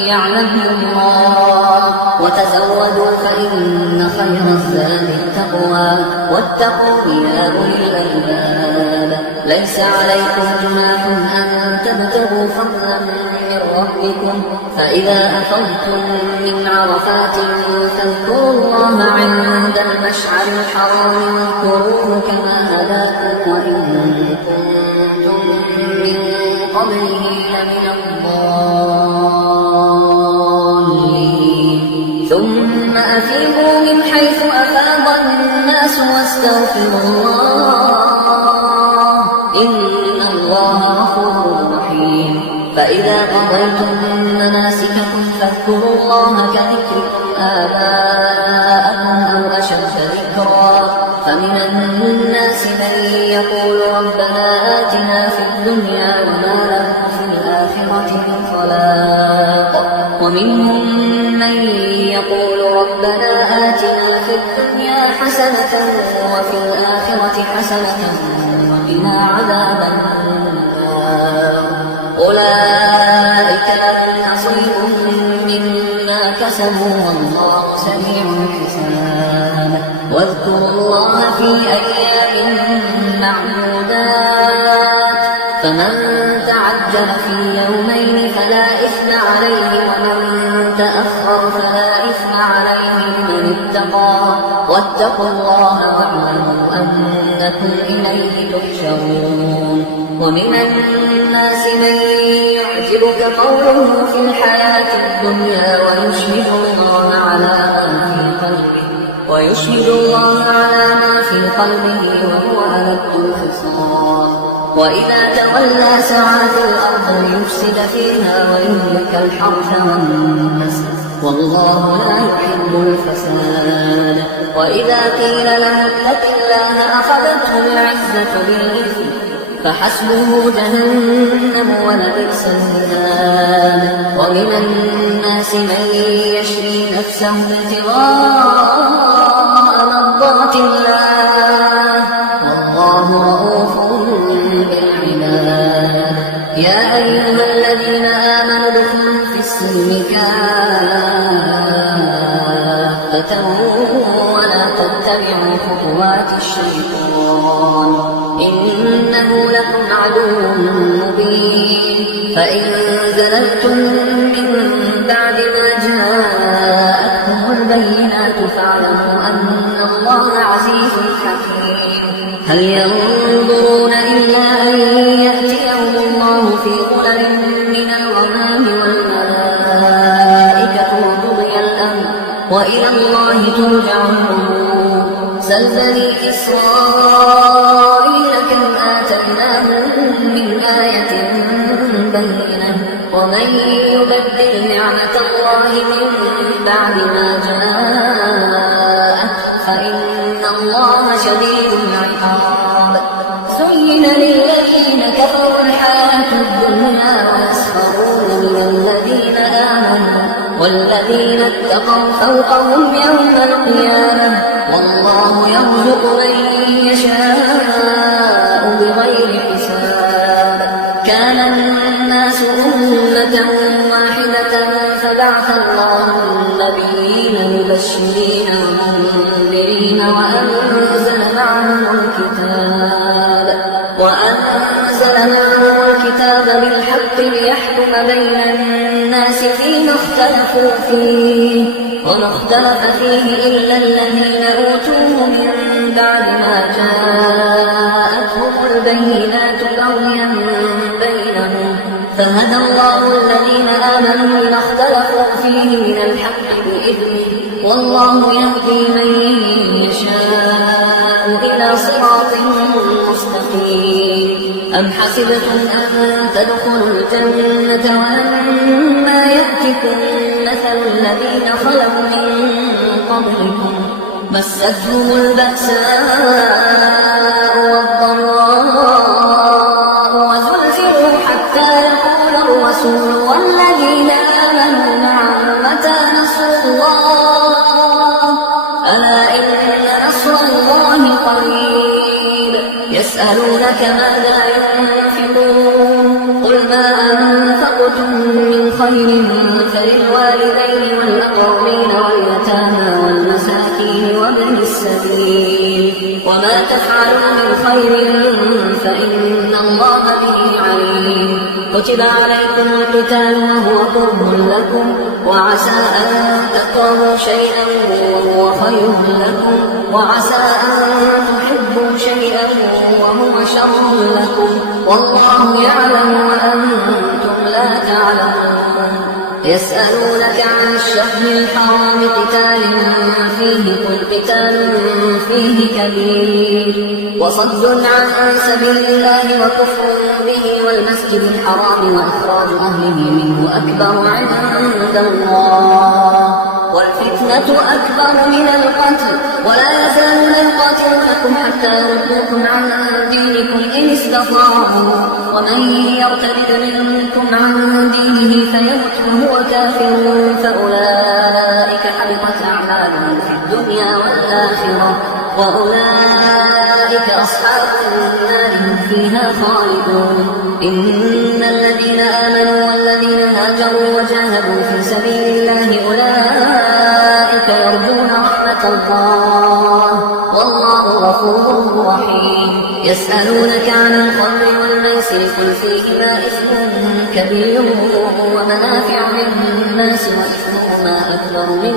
يعلمه الله وتزودوا فإن خير الزاد التقوى واتقوا يا أولي الألباب ليس عليكم جناح أن تبتغوا فضلا من ربكم فإذا أفضتم من عرفات فاذكروا الله عند المشعر الحرام واذكروه كما هداكم وإن كنتم من قبله لمن الضالين ثم أفيضوا من حيث أفاض الناس واستغفروا الله إن الله غفور رحيم فإذا قضيتم مناسككم فاذكروا الله كذكركم آباءكم أو أشد ذكرا فمن الناس من يقول ربنا آتنا في الدنيا وما له في الآخرة من خلاق ومنهم من يقول ربنا آتنا في الدنيا حسنة وفي الآخرة حسنة وقنا عذاب النار أولئك لهم نصيب مما كسبوا والله سريع الحساب واذكروا الله في أيام معدودات فمن تعجل في يومين فلا إثم عليه ومن تأخر فلا إثم عليه لمن اتقى واتقوا الله واعلموا أنكم إليه تحشرون ومن الناس من يعجبك قوله في الحياة الدنيا ويشهد الله على ما في ويشهد الله على ما في قلبه وهو ألد الخصام وإذا تولى سعى في الأرض ليفسد فيها ويهلك الحرث والنسل والله لا يحب الفساد وإذا قيل له اتق الله أخذته العزة بالإثم فحسبه جهنم ولبئس المهاد ومن الناس من يشري نفسه ابتغاء مرضات الله والله رؤوف بالعباد يا أيها الذين آمنوا ادخلوا في السلم كافة ولا تتبعوا خطوات الشيطان إنه لكم عدو مبين فإن زللتم من بعد ما جاءتكم البينات فاعلموا أن الله عزيز حكيم هل ينظرون إلا أن يأتيهم الله في ظلل من الغمام والملائكة وقضي الأمر وإلى الله ترجع الأمور سل بني إسرائيل كم آتيناهم من آية بينة ومن يبدل نعمة الله من بعد ما جاءت فإن الله شديد العقاب زين للذين كفروا الحياة الدنيا ويسخرون من الذين آمنوا والذين اتقوا فوقهم يوم القيامة والله يرزق من يشاء بغير حساب كان الناس أمة واحدة فبعث الله النبيين مبشرين ومنذرين وأنزل معهم الكتاب بالحق ليحكم بين الناس فيما اختلفوا فيه وما اختلف فيه إلا الذين أوتوه من بعد ما جاءتهم البينات بغيا بينهم فهدى الله الذين آمنوا لما اختلفوا فيه من الحق بإذنه والله يهدي من يشاء إلى صراط مستقيم أم حسبتم أن تدخلوا الجنة ولما يأتكم مثل الذين خلوا من قبلكم مستهم البأساء والضراء وزلزلوا حتى يقول الرسول والذين آمنوا معه متى نصر الله ألا إن نصر الله قريب يسألونك ماذا ينفقون قل ما أنفقتم من خير فللوالدين والأقربين واليتامى والمساكين وابن السبيل وما تفعلوا من خير فإن الله به عليم كتب عليكم القتال وهو كره لكم وعسى أن تكرهوا شيئا وهو خير لكم وعسى أن تحبوا شيئا وهو شر لكم والله يعلم وأنتم لا تعلمون يسألونك عن الشهر الحرام قتال فيه قل قتال فيه كبير وصد عن سبيل الله وكفر به والمسجد الحرام وإخراج أهله منه أكبر عند الله والفتنة أكبر من القتل ولا يزالون يقاتلونكم حتى يردوكم عن دينكم إن استطاعوا ومن يرتد منكم عن دينه فيمت وهو كافر فأولئك حبطت أعمالهم في الدنيا والآخرة وأولئك أصحاب النار هم فيها خالدون إن الذين آمنوا والذين هاجروا وجاهدوا في سبيل الله أولئك يرجون رحمة الله والله غفور رحيم يسألونك عن الخمر والميسر قل فيهما إثم كبير ومنافع للناس وإثمهما أكبر من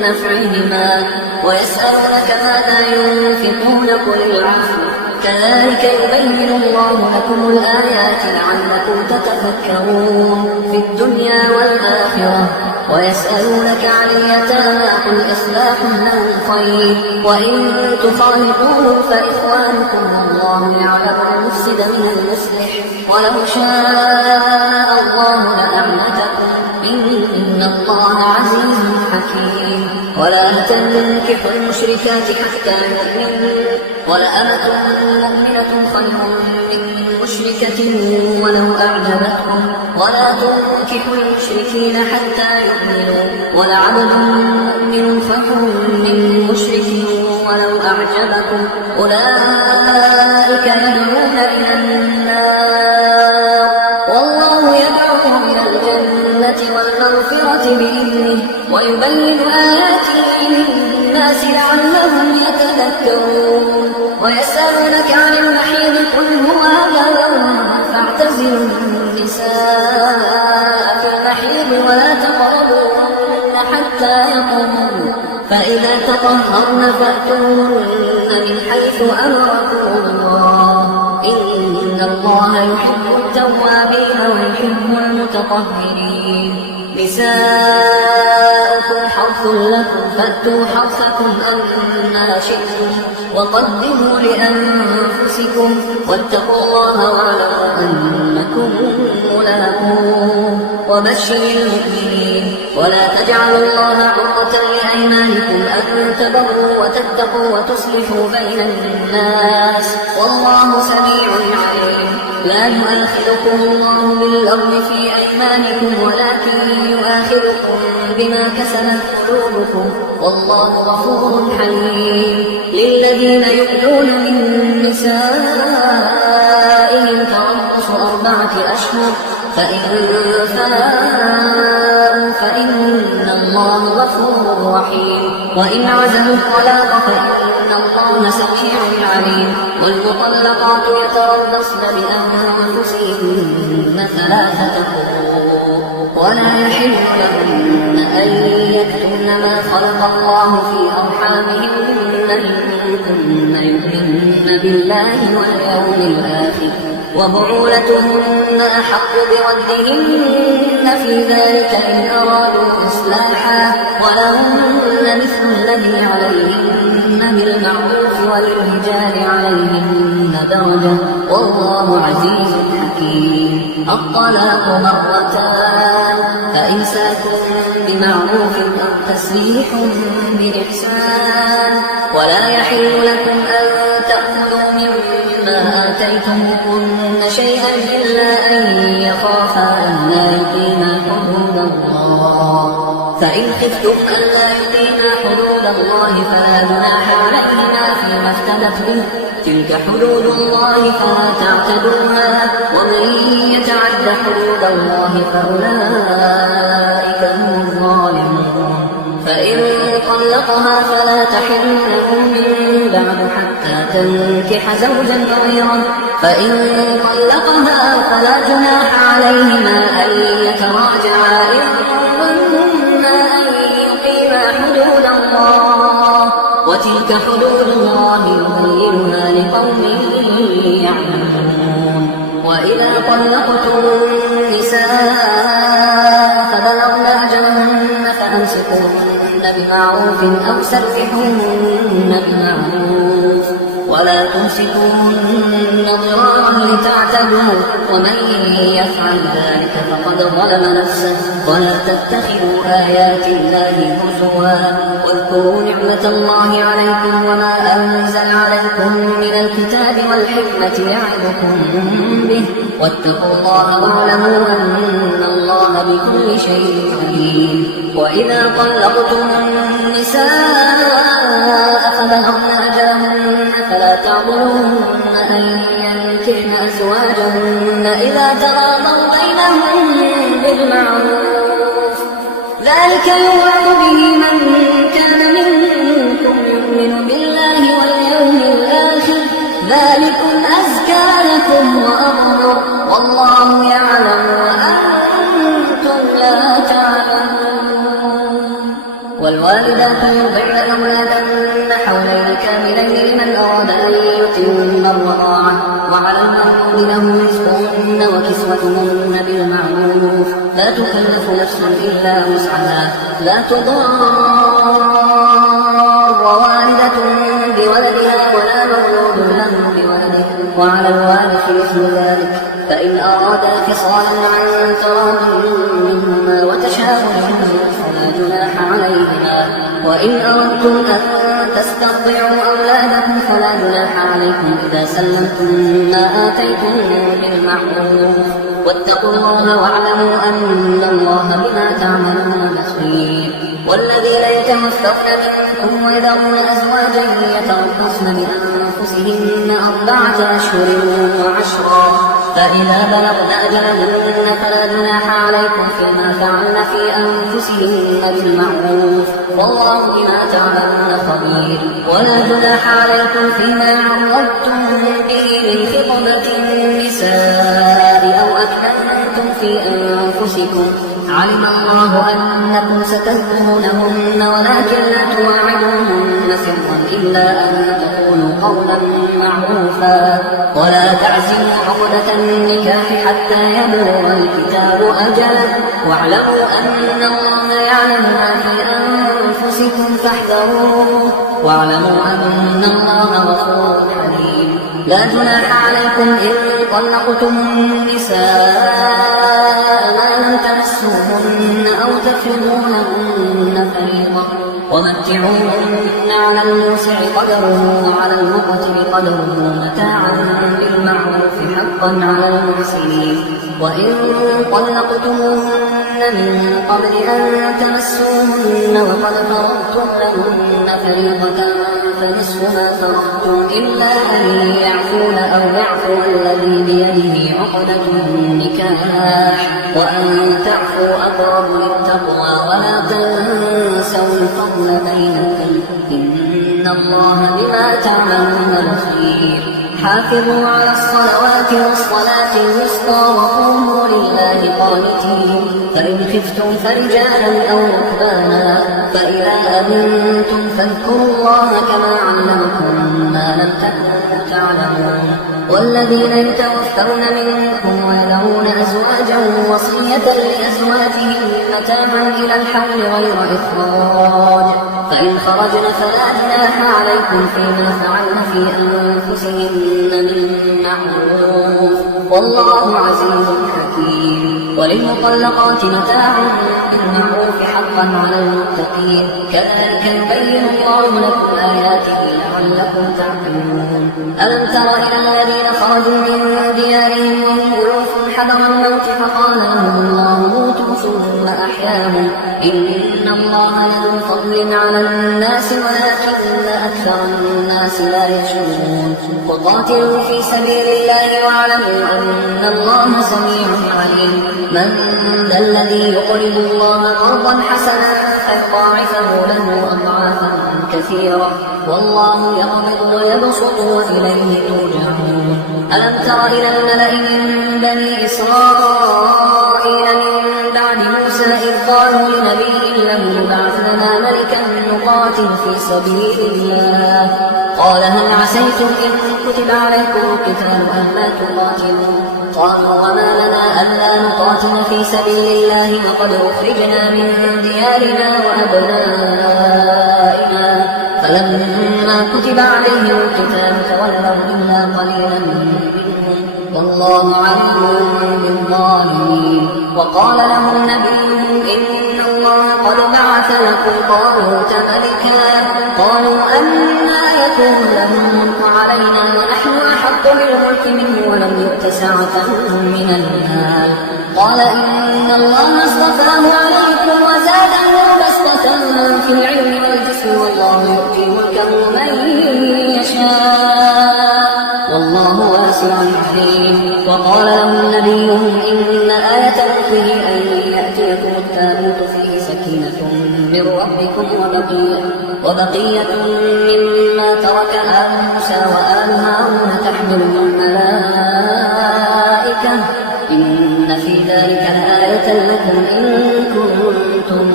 نفعهما ويسألونك ماذا ينفقون قل العفو كذلك يبين الله لكم الآيات لعلكم تتفكرون في الدنيا والآخرة. ويسألونك عن اليتامى قل إصلاح لهم خير وإن تخالطوهم فإخوانكم والله يعلم المفسد من المصلح ولو شاء الله لأعنتكم إن الله عزيز حكيم. ولا تنكحوا المشركات حتى يؤمنوا ولأمة مؤمنة خير من مشركة ولو أعجبتكم ولا تنكحوا المشركين حتى يؤمنوا ولعبد مؤمن خير من مشرك ولو أعجبكم أولئك يدعون إلى النار والله يدعو إلى الجنة والمغفرة بإذنه ويبين آياته للناس لعلهم يتذكرون. ويسألونك عن المحيض قل هو أذى فاعتزلوا النساء في المحيض ولا تقربوهن حتى يطهرن فإذا تطهرن فأتوهن من حيث أمركم الله إن الله يحب التوابين ويحب المتطهرين. نساؤكم حرث لكم فأتوا حرثكم أنى شئتم وقدموا لأنفسكم واتقوا الله واعلموا أنكم ملاقوه وبشر المؤمنين. ولا تجعلوا الله عرضة لأيمانكم أن تبروا وتتقوا وتصلحوا بين الناس والله سميع عليم. لا يؤاخذكم الله باللغو في أيمانكم ولكن يؤاخذكم بما كسبت قلوبكم والله غفور حليم. للذين يؤلون من نسائهم تربص 4 أشهر فإن فاءوا فإن الله غفور رحيم. وإن عزموا الطلاق فإن الله سميع عليم. والمطلقات يتربصن بأنفسهن 3 قروء ولا يحل لهن أن يكتمن ما خلق الله في أرحامهن إن كن يؤمن بالله واليوم الآخر وبعولتهن أحق بردهن في ذلك إن أرادوا إصلاحا ولهن مثل الذي عليهن بالمعروف وللرجال عليهن درجة والله عزيز حكيم. الطلاق 2 فإمساك بمعروف أو تسريح بإحسان ولا يحل لكم أن تأخذوا مما آتيتموهن شيئا إلا أن يخافا ألا يقيما حدود الله فإن خفتم ألا يقيما حدود الله فلا جناح عليهما فيما افتدت به تلك حدود الله فلا تعتدوها ومن يتعد حدود الله فأولئك هم الظالمون. فإن طلقها فلا تحل له من بعد حتى تنكح زوجا غيره فإن طلقها فلا جناح عليهما أن يتراجعا إن ظنا أن يقيما حدود الله وتلك حدود الله يبينها لقوم يعلمون. وإذا طلقتم النساء فبلغن أجلهن فأمسكوهن بمعروف أو سرحوهن بمعروف ولا تمسكوهن ضرارا لتعتدوا ومن يفعل ذلك فقد ظلم نفسه. ولا تتخذوا آيات الله هزوا واذكروا نعمة الله عليكم وما أنزل عليكم من الكتاب والحكمة يعظكم به واتقوا الله واعلموا أن الله بكل شيء عليم. وإذا طلقتم النساء فبلغن أجلهن فلا تعضلوهن أن ينكحن أزواجهن إذا تراضوا بينهم بالمعروف ذلك يوعظ به من كان منكم يؤمن بالله واليوم الآخر ذلكم أزكى لكم وأطهر والله يعلم وأنتم لا تعلمون. والوالدات والوالدات يرضعن أولادهن حولين كاملين لمن أراد أن يتم الرضاعة وعلى المولود له رزقهن وكسوتهن بالمعروف لا تكلف نفس إلا وسعها لا تضار والدة بولدها ولا مولود له بولده وعلى الوارث مثل ذلك فإن أرادا فصالا عن تراض منهما وتشاور فلا جناح عليهما وإن أردتم أن تسترضعوا أولادكم فلا جناح عليكم إذا سلمتم ما آتيتم بالمعروف واتقوا الله واعلموا أن الله بما تعملون بصير والذين يتوفون منكم ويذرون أزواجا يتربصن بأنفسهن 4 أشهر و10 فإذا بلغن أجلهن فلا جناح عليكم فيما فعلن في أنفسهن بالمعروف والله بما تعملون خبير ولا جناح عليكم فيما عرضتم به من خطبة النساء أو أكننتم في أنفسكم علم الله أنكم ستذكرونهن ولكن لا تواعدوهن سرا إلا أن تقولوا قولا معروفا ولا تعزموا عقدة النكاح حتى يبلغ الكتاب أجله واعلموا أن الله يعلم ما في أنفسكم فاحذروه واعلموا أن الله غفور حليم لا جناح عليكم إن طلقتم النساء ما لم تمسوهن أو تفرضوا لهن فريضة ومتعوهن على الموسع قدره وعلى المقتر قدره متاعا بالمعروف حقا على المحسنين وإن طلقتموهن من قبل أن تمسوهن وقد فرضتم لهن فريضة فنصف ما فرضتم إلا أن يعفون أو يعفو الذي بيده عقدة النكاح وأن تعفوا أقرب للتقوى ولا تنسوا الفضل بينكم إن الله بما تعملون بصير حافظوا على الصلوات والصلاة الوسطى وقوموا لله قانتين فإن خفتم فرجالا أو ركبانا فإذا أمنتم فاذكروا الله كما علمكم ما لم تكونوا تعلمون والذين يتوفون منكم ويذرون أزواجا وصية لأزواجهم متاعا إلى الحول غير إخراج فإن خرجن فلا جناح عليكم فيما فعلن في أنفسهن من معروف والله عزيز حكيم وللمطلقات متاع بالمعروف حقا على المتقين كذلك يبين الله لكم آياته لعلكم تعقلون ألم تر إلى الذين خرجوا من ديارهم وهم ألوف حذر الموت فقال لهم الله موتوا ثم أحياهم إن الله لذو فضل على الناس ولكن أكثر الناس لا يشكرون وقاتلوا في سبيل الله واعلموا أن الله سميع عليم من ذا الذي يقرض الله قرضا حسنا فيضاعفه له أضعافا كثيرة والله يقبض ويبسط وإليه ترجعون ألم تر إلى الملأ من بني إسرائيل من بعد موسى إذ قالوا لنبي له ابعث لنا ملكا نقاتل في سبيل الله قال هل عسيتم إن كتب عليكم القتال ألا تقاتلوا قالوا وما لنا ألا نقاتل في سبيل الله وقد أخرجنا من ديارنا وأبنائنا فلما كتب عليهم القتال تولوا إلا قليلا منهم والله عليم بالظالمين وقال لهم نبيهم إن الله قد بعث لكم طالوت ملكا قالوا أنى يكون له الملك علينا ونحن أحق بالملك منه ولم يؤت سعة من المال قال إن الله اصطفاه عليكم وزاده بسطة في العلم والجسم والله يؤتي ملكه من يشاء والله واسع عليم وقال لهم نبيهم إن آية ملكه أن يأتيكم التابوت فيه سكينة من ربكم وبقية مما ترك آل موسى وآل هارون تحمله الملائكة إن في ذلك لآية لكم إن كنتم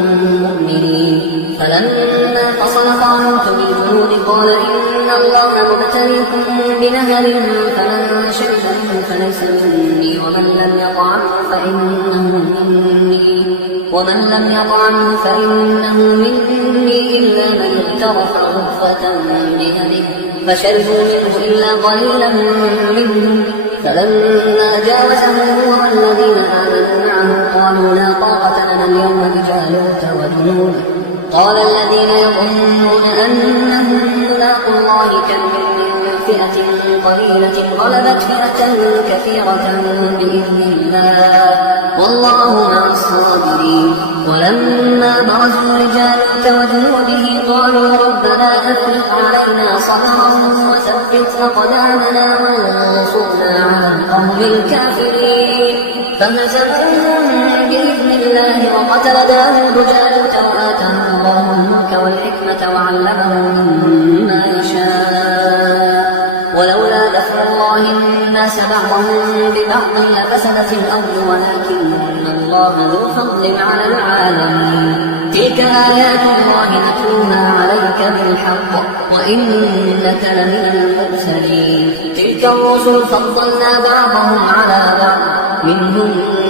مؤمنين فلما فصل طالوت بالجنود قال إن الله مبتليكم بنهر فمن شرب منه فليس مني ومن لم يطعمه فإنه مني إلا من اغترف غرفة بيده فشربوا منه إلا قليلا منهم فلما جاوزه هو والذين آمنوا معه قالوا لا طاقة لنا اليوم بجالوت وجنوده قال الذين يظنون أنهم ملاقو الله كم من فئة قليلة غلبت فئة كثيرة بإذن الله والله مع الصابرين ولما برزوا لجالوت وجنوده قالوا ربنا أفرغ علينا صبرا وثبت أقدامنا وانصرنا على القوم الكافرين فهزموهم بإذن الله وقتل داود جالوت وآتاه الله الملك والحكمة وعلمه مما يشاء ولولا دفع الله الناس بعضهم ببعض لفسدت الأرض ولكن الله ذو فضل على العالمين تلك آيات الله نتلوها عليك بالحق وإنك لمن المرسلين تلك الرسل فضلنا بعضهم على بعض منهم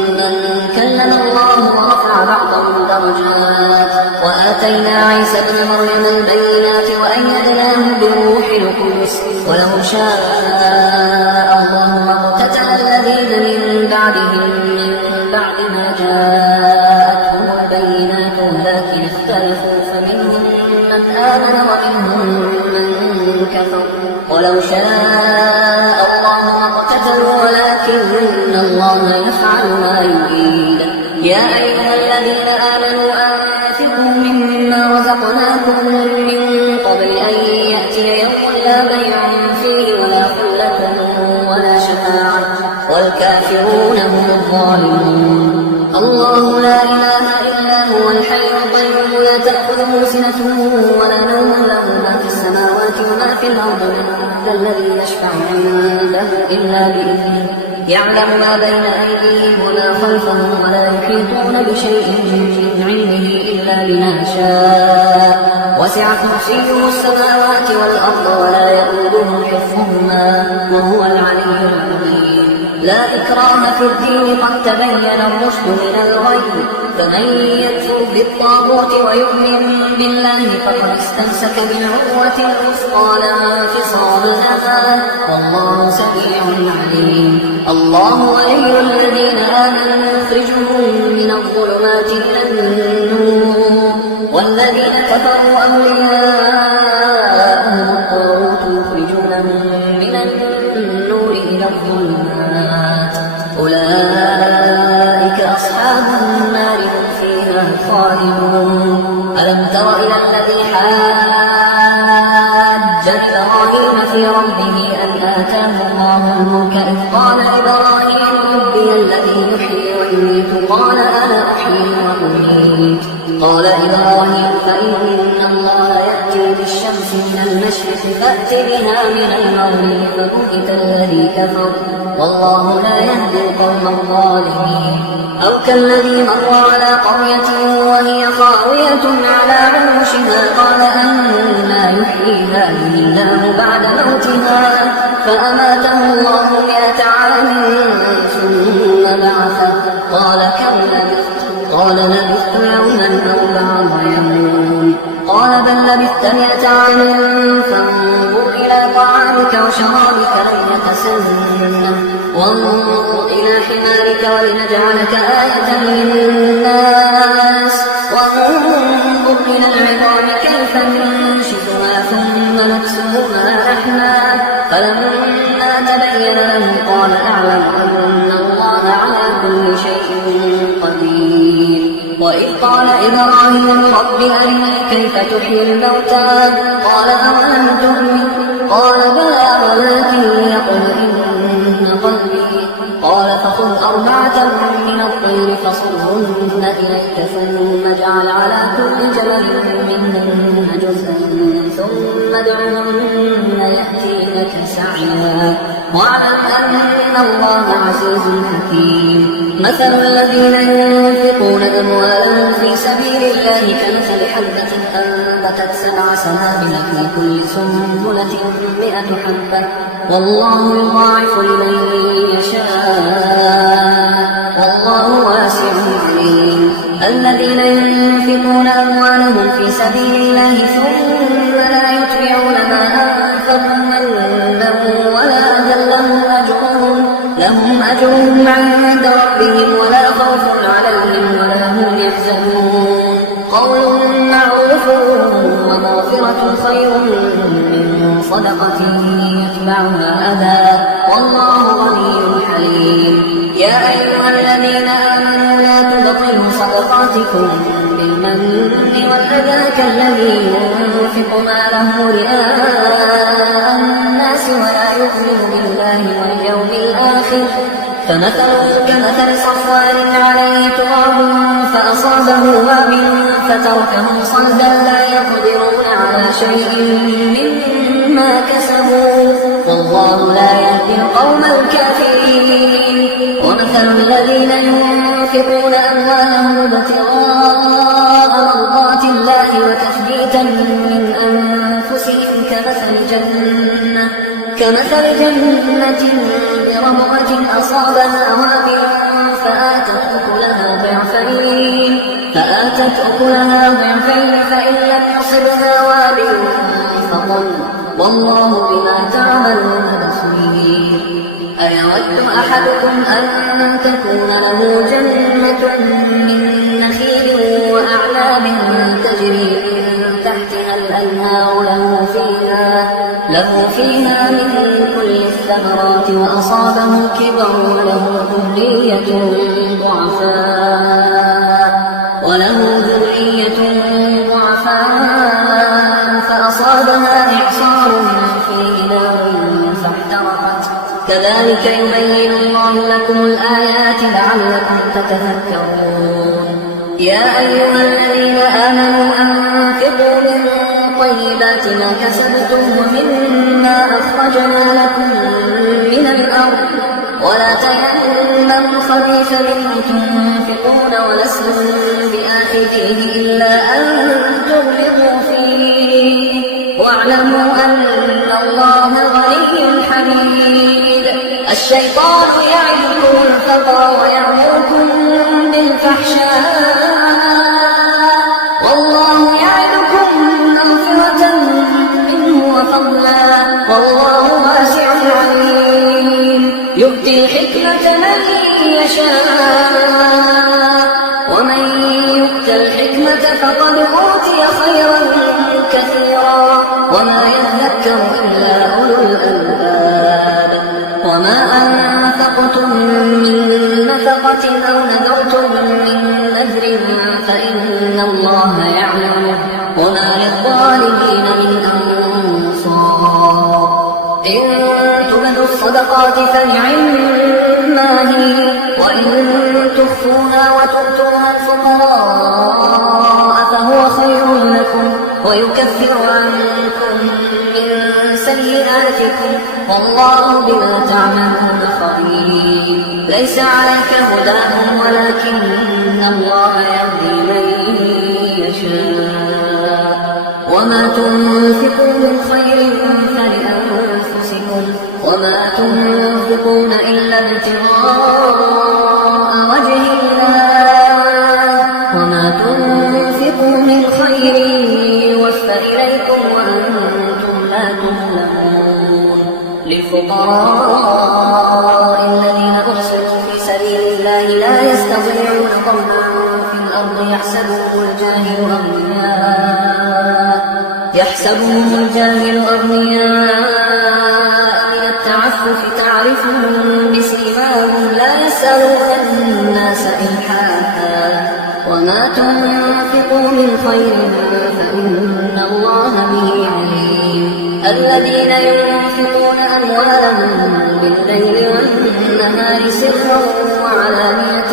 من كلم الله ورفع بعضهم درجات وآتينا عيسى ابن مريم البينات وأيدناه بروح القدس ولو شاء الله ما اقتتل الذين من بعدهم من بعد ما جاءتهم البينات ولكن اختلفوا فمنهم من آمن ومنهم من كفر ولو شاء الله ما اقتتلوا ولكن الله يفعل ما يريد يا أيها الذين آمنوا أنفقوا مما رزقناكم من قبل أن يأتي يوم لا بيع فيه ولا خلة ولا شفاعة والكافرون هم الظالمون الله لا إله إلا هو الحي القيوم لا تأخذه سنة ولا نوم له ما في السماوات وما في الأرض من ذا الذي يشفع عنده إلا بإذنه يعلم ما بين أيديهم وما خلفهم ولا يحيطون بشيء من علمه إلا بما شاء وسع كرسيه السماوات والأرض ولا يؤوده حفظهما وهو العلي العظيم لا إكراه في الدين قد تبين الرشد من الغي فمن يكفر بالطاغوت ويؤمن بالله فقد استمسك بالعروة الوثقى لا انفصام لها والله سميع عليم الله ولي الذين آمنوا يخرجهم من الظلمات إلى النور والذين كفروا أولياءهم الطاغوت يخرجونهم من النور إلى الظلمات أولئك أصحاب النار هم فيها خالدون ألم تر إلى الذي حاج إبراهيم في ربه أن آتاه الله الملك إذ قال إبراهيم ربي الذي يحيي ويميت قال أنا أحيي وأميت قال إبراهيم فإن الله يأتي بالشمس من المشرق فأت بها من المغرب فبهت الذي كفر والله لا يهدي القوم الظالمين أو كالذي مر على قرية وهي خاوية على عروشها قال أنى يحيي هذه الله بعد موتها فأماته الله 100 عام ثم بعثه قال كم لبثت قال لبثت يوما أو بعض يوم قال بل لبثت 100 عام فانظر إلى طعامك وشرابك لن يتسنى وانظر إلى حمارك ولنجعلك آية للناس وانظر إلى العظام كيف ننشفها ثم نكسوها لحما فلما تبين له قال أعلم أن الله على كل شيء قدير وإذ قال إبراهيم رب أرني كيف تحيي الموتى قال أولم تؤمن قال بلى ولكن ليطمئن قلبي قال فخذ 4 من الطير فصرهن إليك ثم اجعل على كل جبل منهن جزءا ثم ادعهن يأتينك سعيا واعلم أن الله عزيز حكيم مثل الذين ينفقون أموالهم في سبيل الله كمثل حبة أنبتت 7 سنابل في كل سنبلة 100 حبة والله يضاعف لمن يشاء والله واسع عليم. الذين ينفقون أموالهم في سبيل الله ثم لا يتبعون ما أنفقوا منا ولا أذى لهم أجرهم عند ربهم ولا خوف عليهم ولا هم يحزنون. قول معروف ومغفرة خير من صدقة يتبعها أذى والله غني حليم. يا أيها الذين آمنوا لا تبطلوا صدقاتكم بالمن والأذى كالذي ينفق ماله رئاء الناس ولا يؤمن بالله واليوم الآخر فمثله كمثل صفوان عليه تراب فأصابه وابل فتركه صلدا لا يقدرون على شيء مما كسبوا والله لا يهدي القوم الكافرين. ومثل الذين ينفقون أموالهم ابتغاء مرضات الله وتثبيتا من أنفسهم كمثل جنة بربوة أصابها وابل فآتت أكلها ضعفين فإن لم يصبها وابل فطل والله بما تعملون بصير. أيود أحدكم أن تكون له جنة من نخيل وأعناب تجري من تحتها الأنهار له فيها من كل الثمرات وأصابه الكبر وله ذرية ضعفاء فأصابها إعصار فيه نار فاحترقت كذلك يبين الله لكم الآيات لعلكم تتذكرون. يا أيها الذين آمنوا أنفقوا من طيبات ما كسبتم ومما أخرجنا لكم من الأرض ولا تيمموا الخبيث منه تنفقون ولستم بآخذيه إلا أن تغمضوا فيه واعلموا أن الله غني حميد. الشيطان يعدكم الفقر ويأمركم بالفحشاء والله يعدكم مغفرة منه وفضلا والله واسع عليم. يؤتي الحكمة من يشاء ومن يؤت الحكمة فقد أوتي خيرا كثيرا وما يذكر إلا أولو الألباب. وما أنفقتم من نفقة أو نذرتم من نذر فإن الله يعلمه وما للظالمين من أنصار. إن تبدوا الصدقات فنعما هي وإن تخفوها وتؤتوها الفقراء فهو خير لكم ويكفر عنكم من سيئاتكم والله بما تعملون خبير. ليس عليك هداهم ولكن الله يهدي من يشاء. وما تنفقوا من خير فلأنفسكم وما تنفقون إلا ابتغاء وجه الله وما تنفقوا من خير يوفى إليكم وأنتم لا تظلمون. للفقراء الذين أحصروا في سبيل الله لا يستطيعون ضربا في الأرض يحسبهم الجاهل أغنياء من التعفف تعرفهم بسيماهم لا يسألون الناس إلحافا وما تنفقوا من خير فإن الله به عليم. الذين ينفقون أموالهم بالليل والنهار سرا وعلانية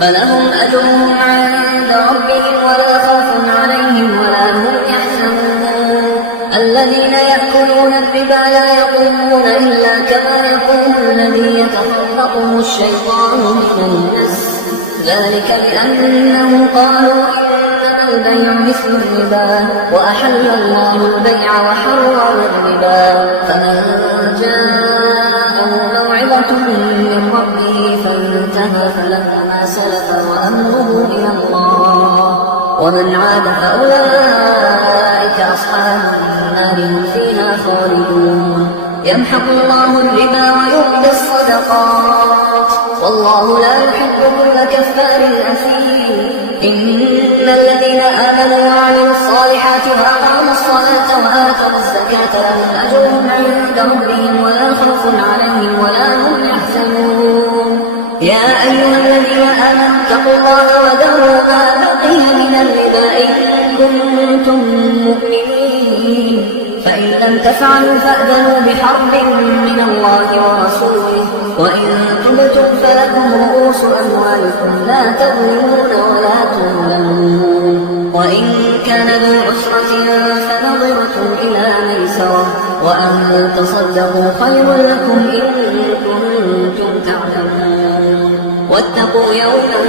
فلهم أجرهم عند ربهم ولا خوف عليهم ولا هم يحزنون. الذين يأكلون الربا لا يقومون إلا كما يقوم الذي يتخبطه ينسخهم الشيطان من المس. ذلك بأنه قالوا إنما البيع مثل الربا وأحل الله البيع وحرم الربا. فمن جاءه موعظة من ربه فانتهى فله ما سلف وأمره إلى الله ومن عاد فأولئك أصحاب النار هم فيها خالدون. يمحق الله الربا ويربي الصدقات والله لا يحب كل كفار أثيم. إن الذين آمنوا وعملوا الصالحات وأقاموا الصلاة وآتوا الزكاة لهم أجرهم عند ربهم ولا خوف عليهم ولا هم يحزنون. يا أيها الذين آمنوا اتقوا الله وذروا ما بقي من الربا إن كنتم مؤمنين. فإن لم تفعلوا فأذنوا بحرب من الله ورسوله وإن تبتم فلكم رؤوس أموالكم لا تظلمون ولا تظلمون. وإن كان ذو عسرة فنظرة إلى ميسرة وأن تصدقوا خير لكم إن كنتم تعلمون. واتقوا يوما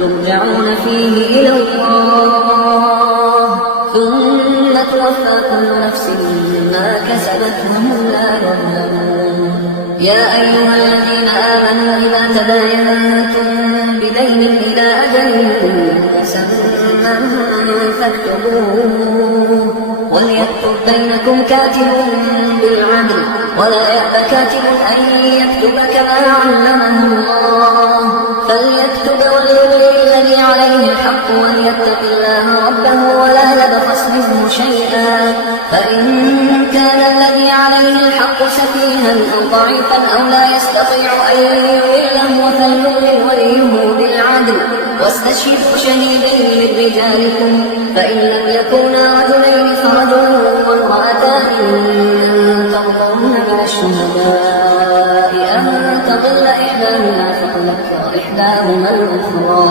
ترجعون فيه إلى الله ثم توفى كل نفس ما كسبت وهم لا يظلمون. يا أيها الذين آمنوا إذا تداينتم بدين إلى أجل مسمى فاكتبوه وليكتب بينكم كاتب بالعدل ولا يأبى كاتب أن يكتب كما علمه الله فليكتب وليملل الذي عليه الحق وليتق الله ربه ولا يبخس منه شيئا. فإن كان الذي عليه الحق سفيها أو ضعيفا أو لا يستطيع أن يمله فليملل وليه بالعدل واستشهدوا شهيدين من رجالكم فإن لم يكونا رجلين فرجل وامرأتان ترضون من الشهداء أن تضل إحداهما فتذكر إحداهما الأخرى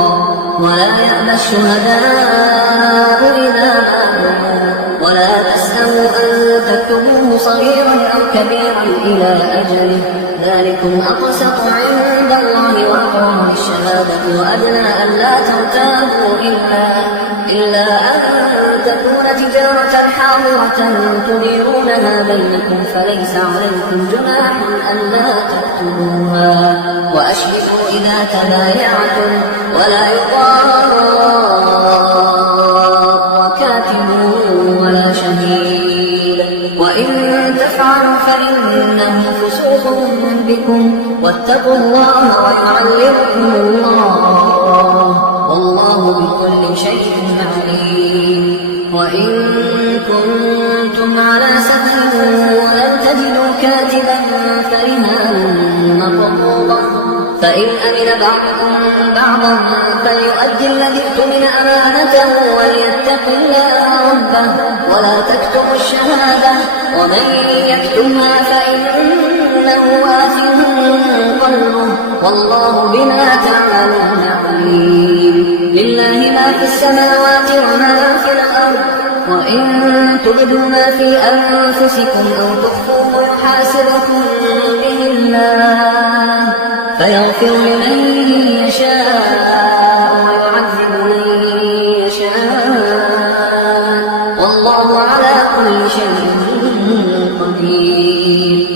ولا يأبى الشهداء إذا ما دعوا ولا تسأموا أن تكتبوه صغيرا أو كبيرا إلى أجله ذلكم أقسط عند الله وأقوم الشهادة وأدنى أن لا ترتابوا إلا أن تكون تجارة حاضرة تديرونها بينكم فليس عليكم جناح ألا تكتبوها وأشهدوا إذا تبايعتم ولا يضار كاتب ولا شهيد وإن تفعلوا فإنه فسوق بكم واتقوا الله ويعلمكم الله والله بكل شيء عليم. وإن كنتم على سفر ولم تجدوا كاتبا فرهان مقبوضة فإن أمن بعضكم بعضا فليؤدي الذي اؤتمن أمانته وليتق الله ربه ولا تكتموا الشهادة ومن يكتمها فإنه آثم قلبه والله بما تعملون عليم. لله ما في السماوات وما في الأرض وإن تبدوا ما في أنفسكم أو تخفوه يحاسبكم به الله فيغفر لمن يشاء ويعذب من يشاء والله على كل شيء قدير.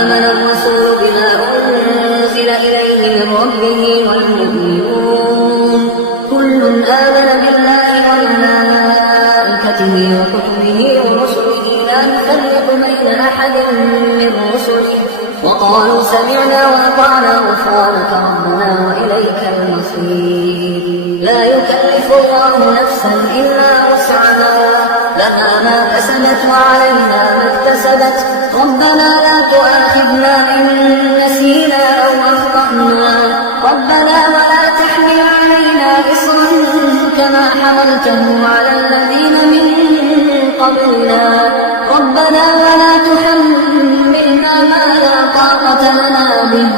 آمن الرسول بما أنزل إليه من ربه والمؤمنون كل آمن بالله وملائكته وكتبه ورسله لا نفرق بين أحد من رسله وقالوا سمعنا وأطعنا غفرانك ربنا وإليك المصير. لا يكلف الله نفسا إلا وسعها لها ما كسبت وعليها ما اكتسبت ربنا لا تؤاخذنا إن نسينا أو أخطأنا ربنا ولا تحمل علينا إصرا كما حملته على الذين من قبلنا ربنا ولا تحملنا ما لا طاقة لنا به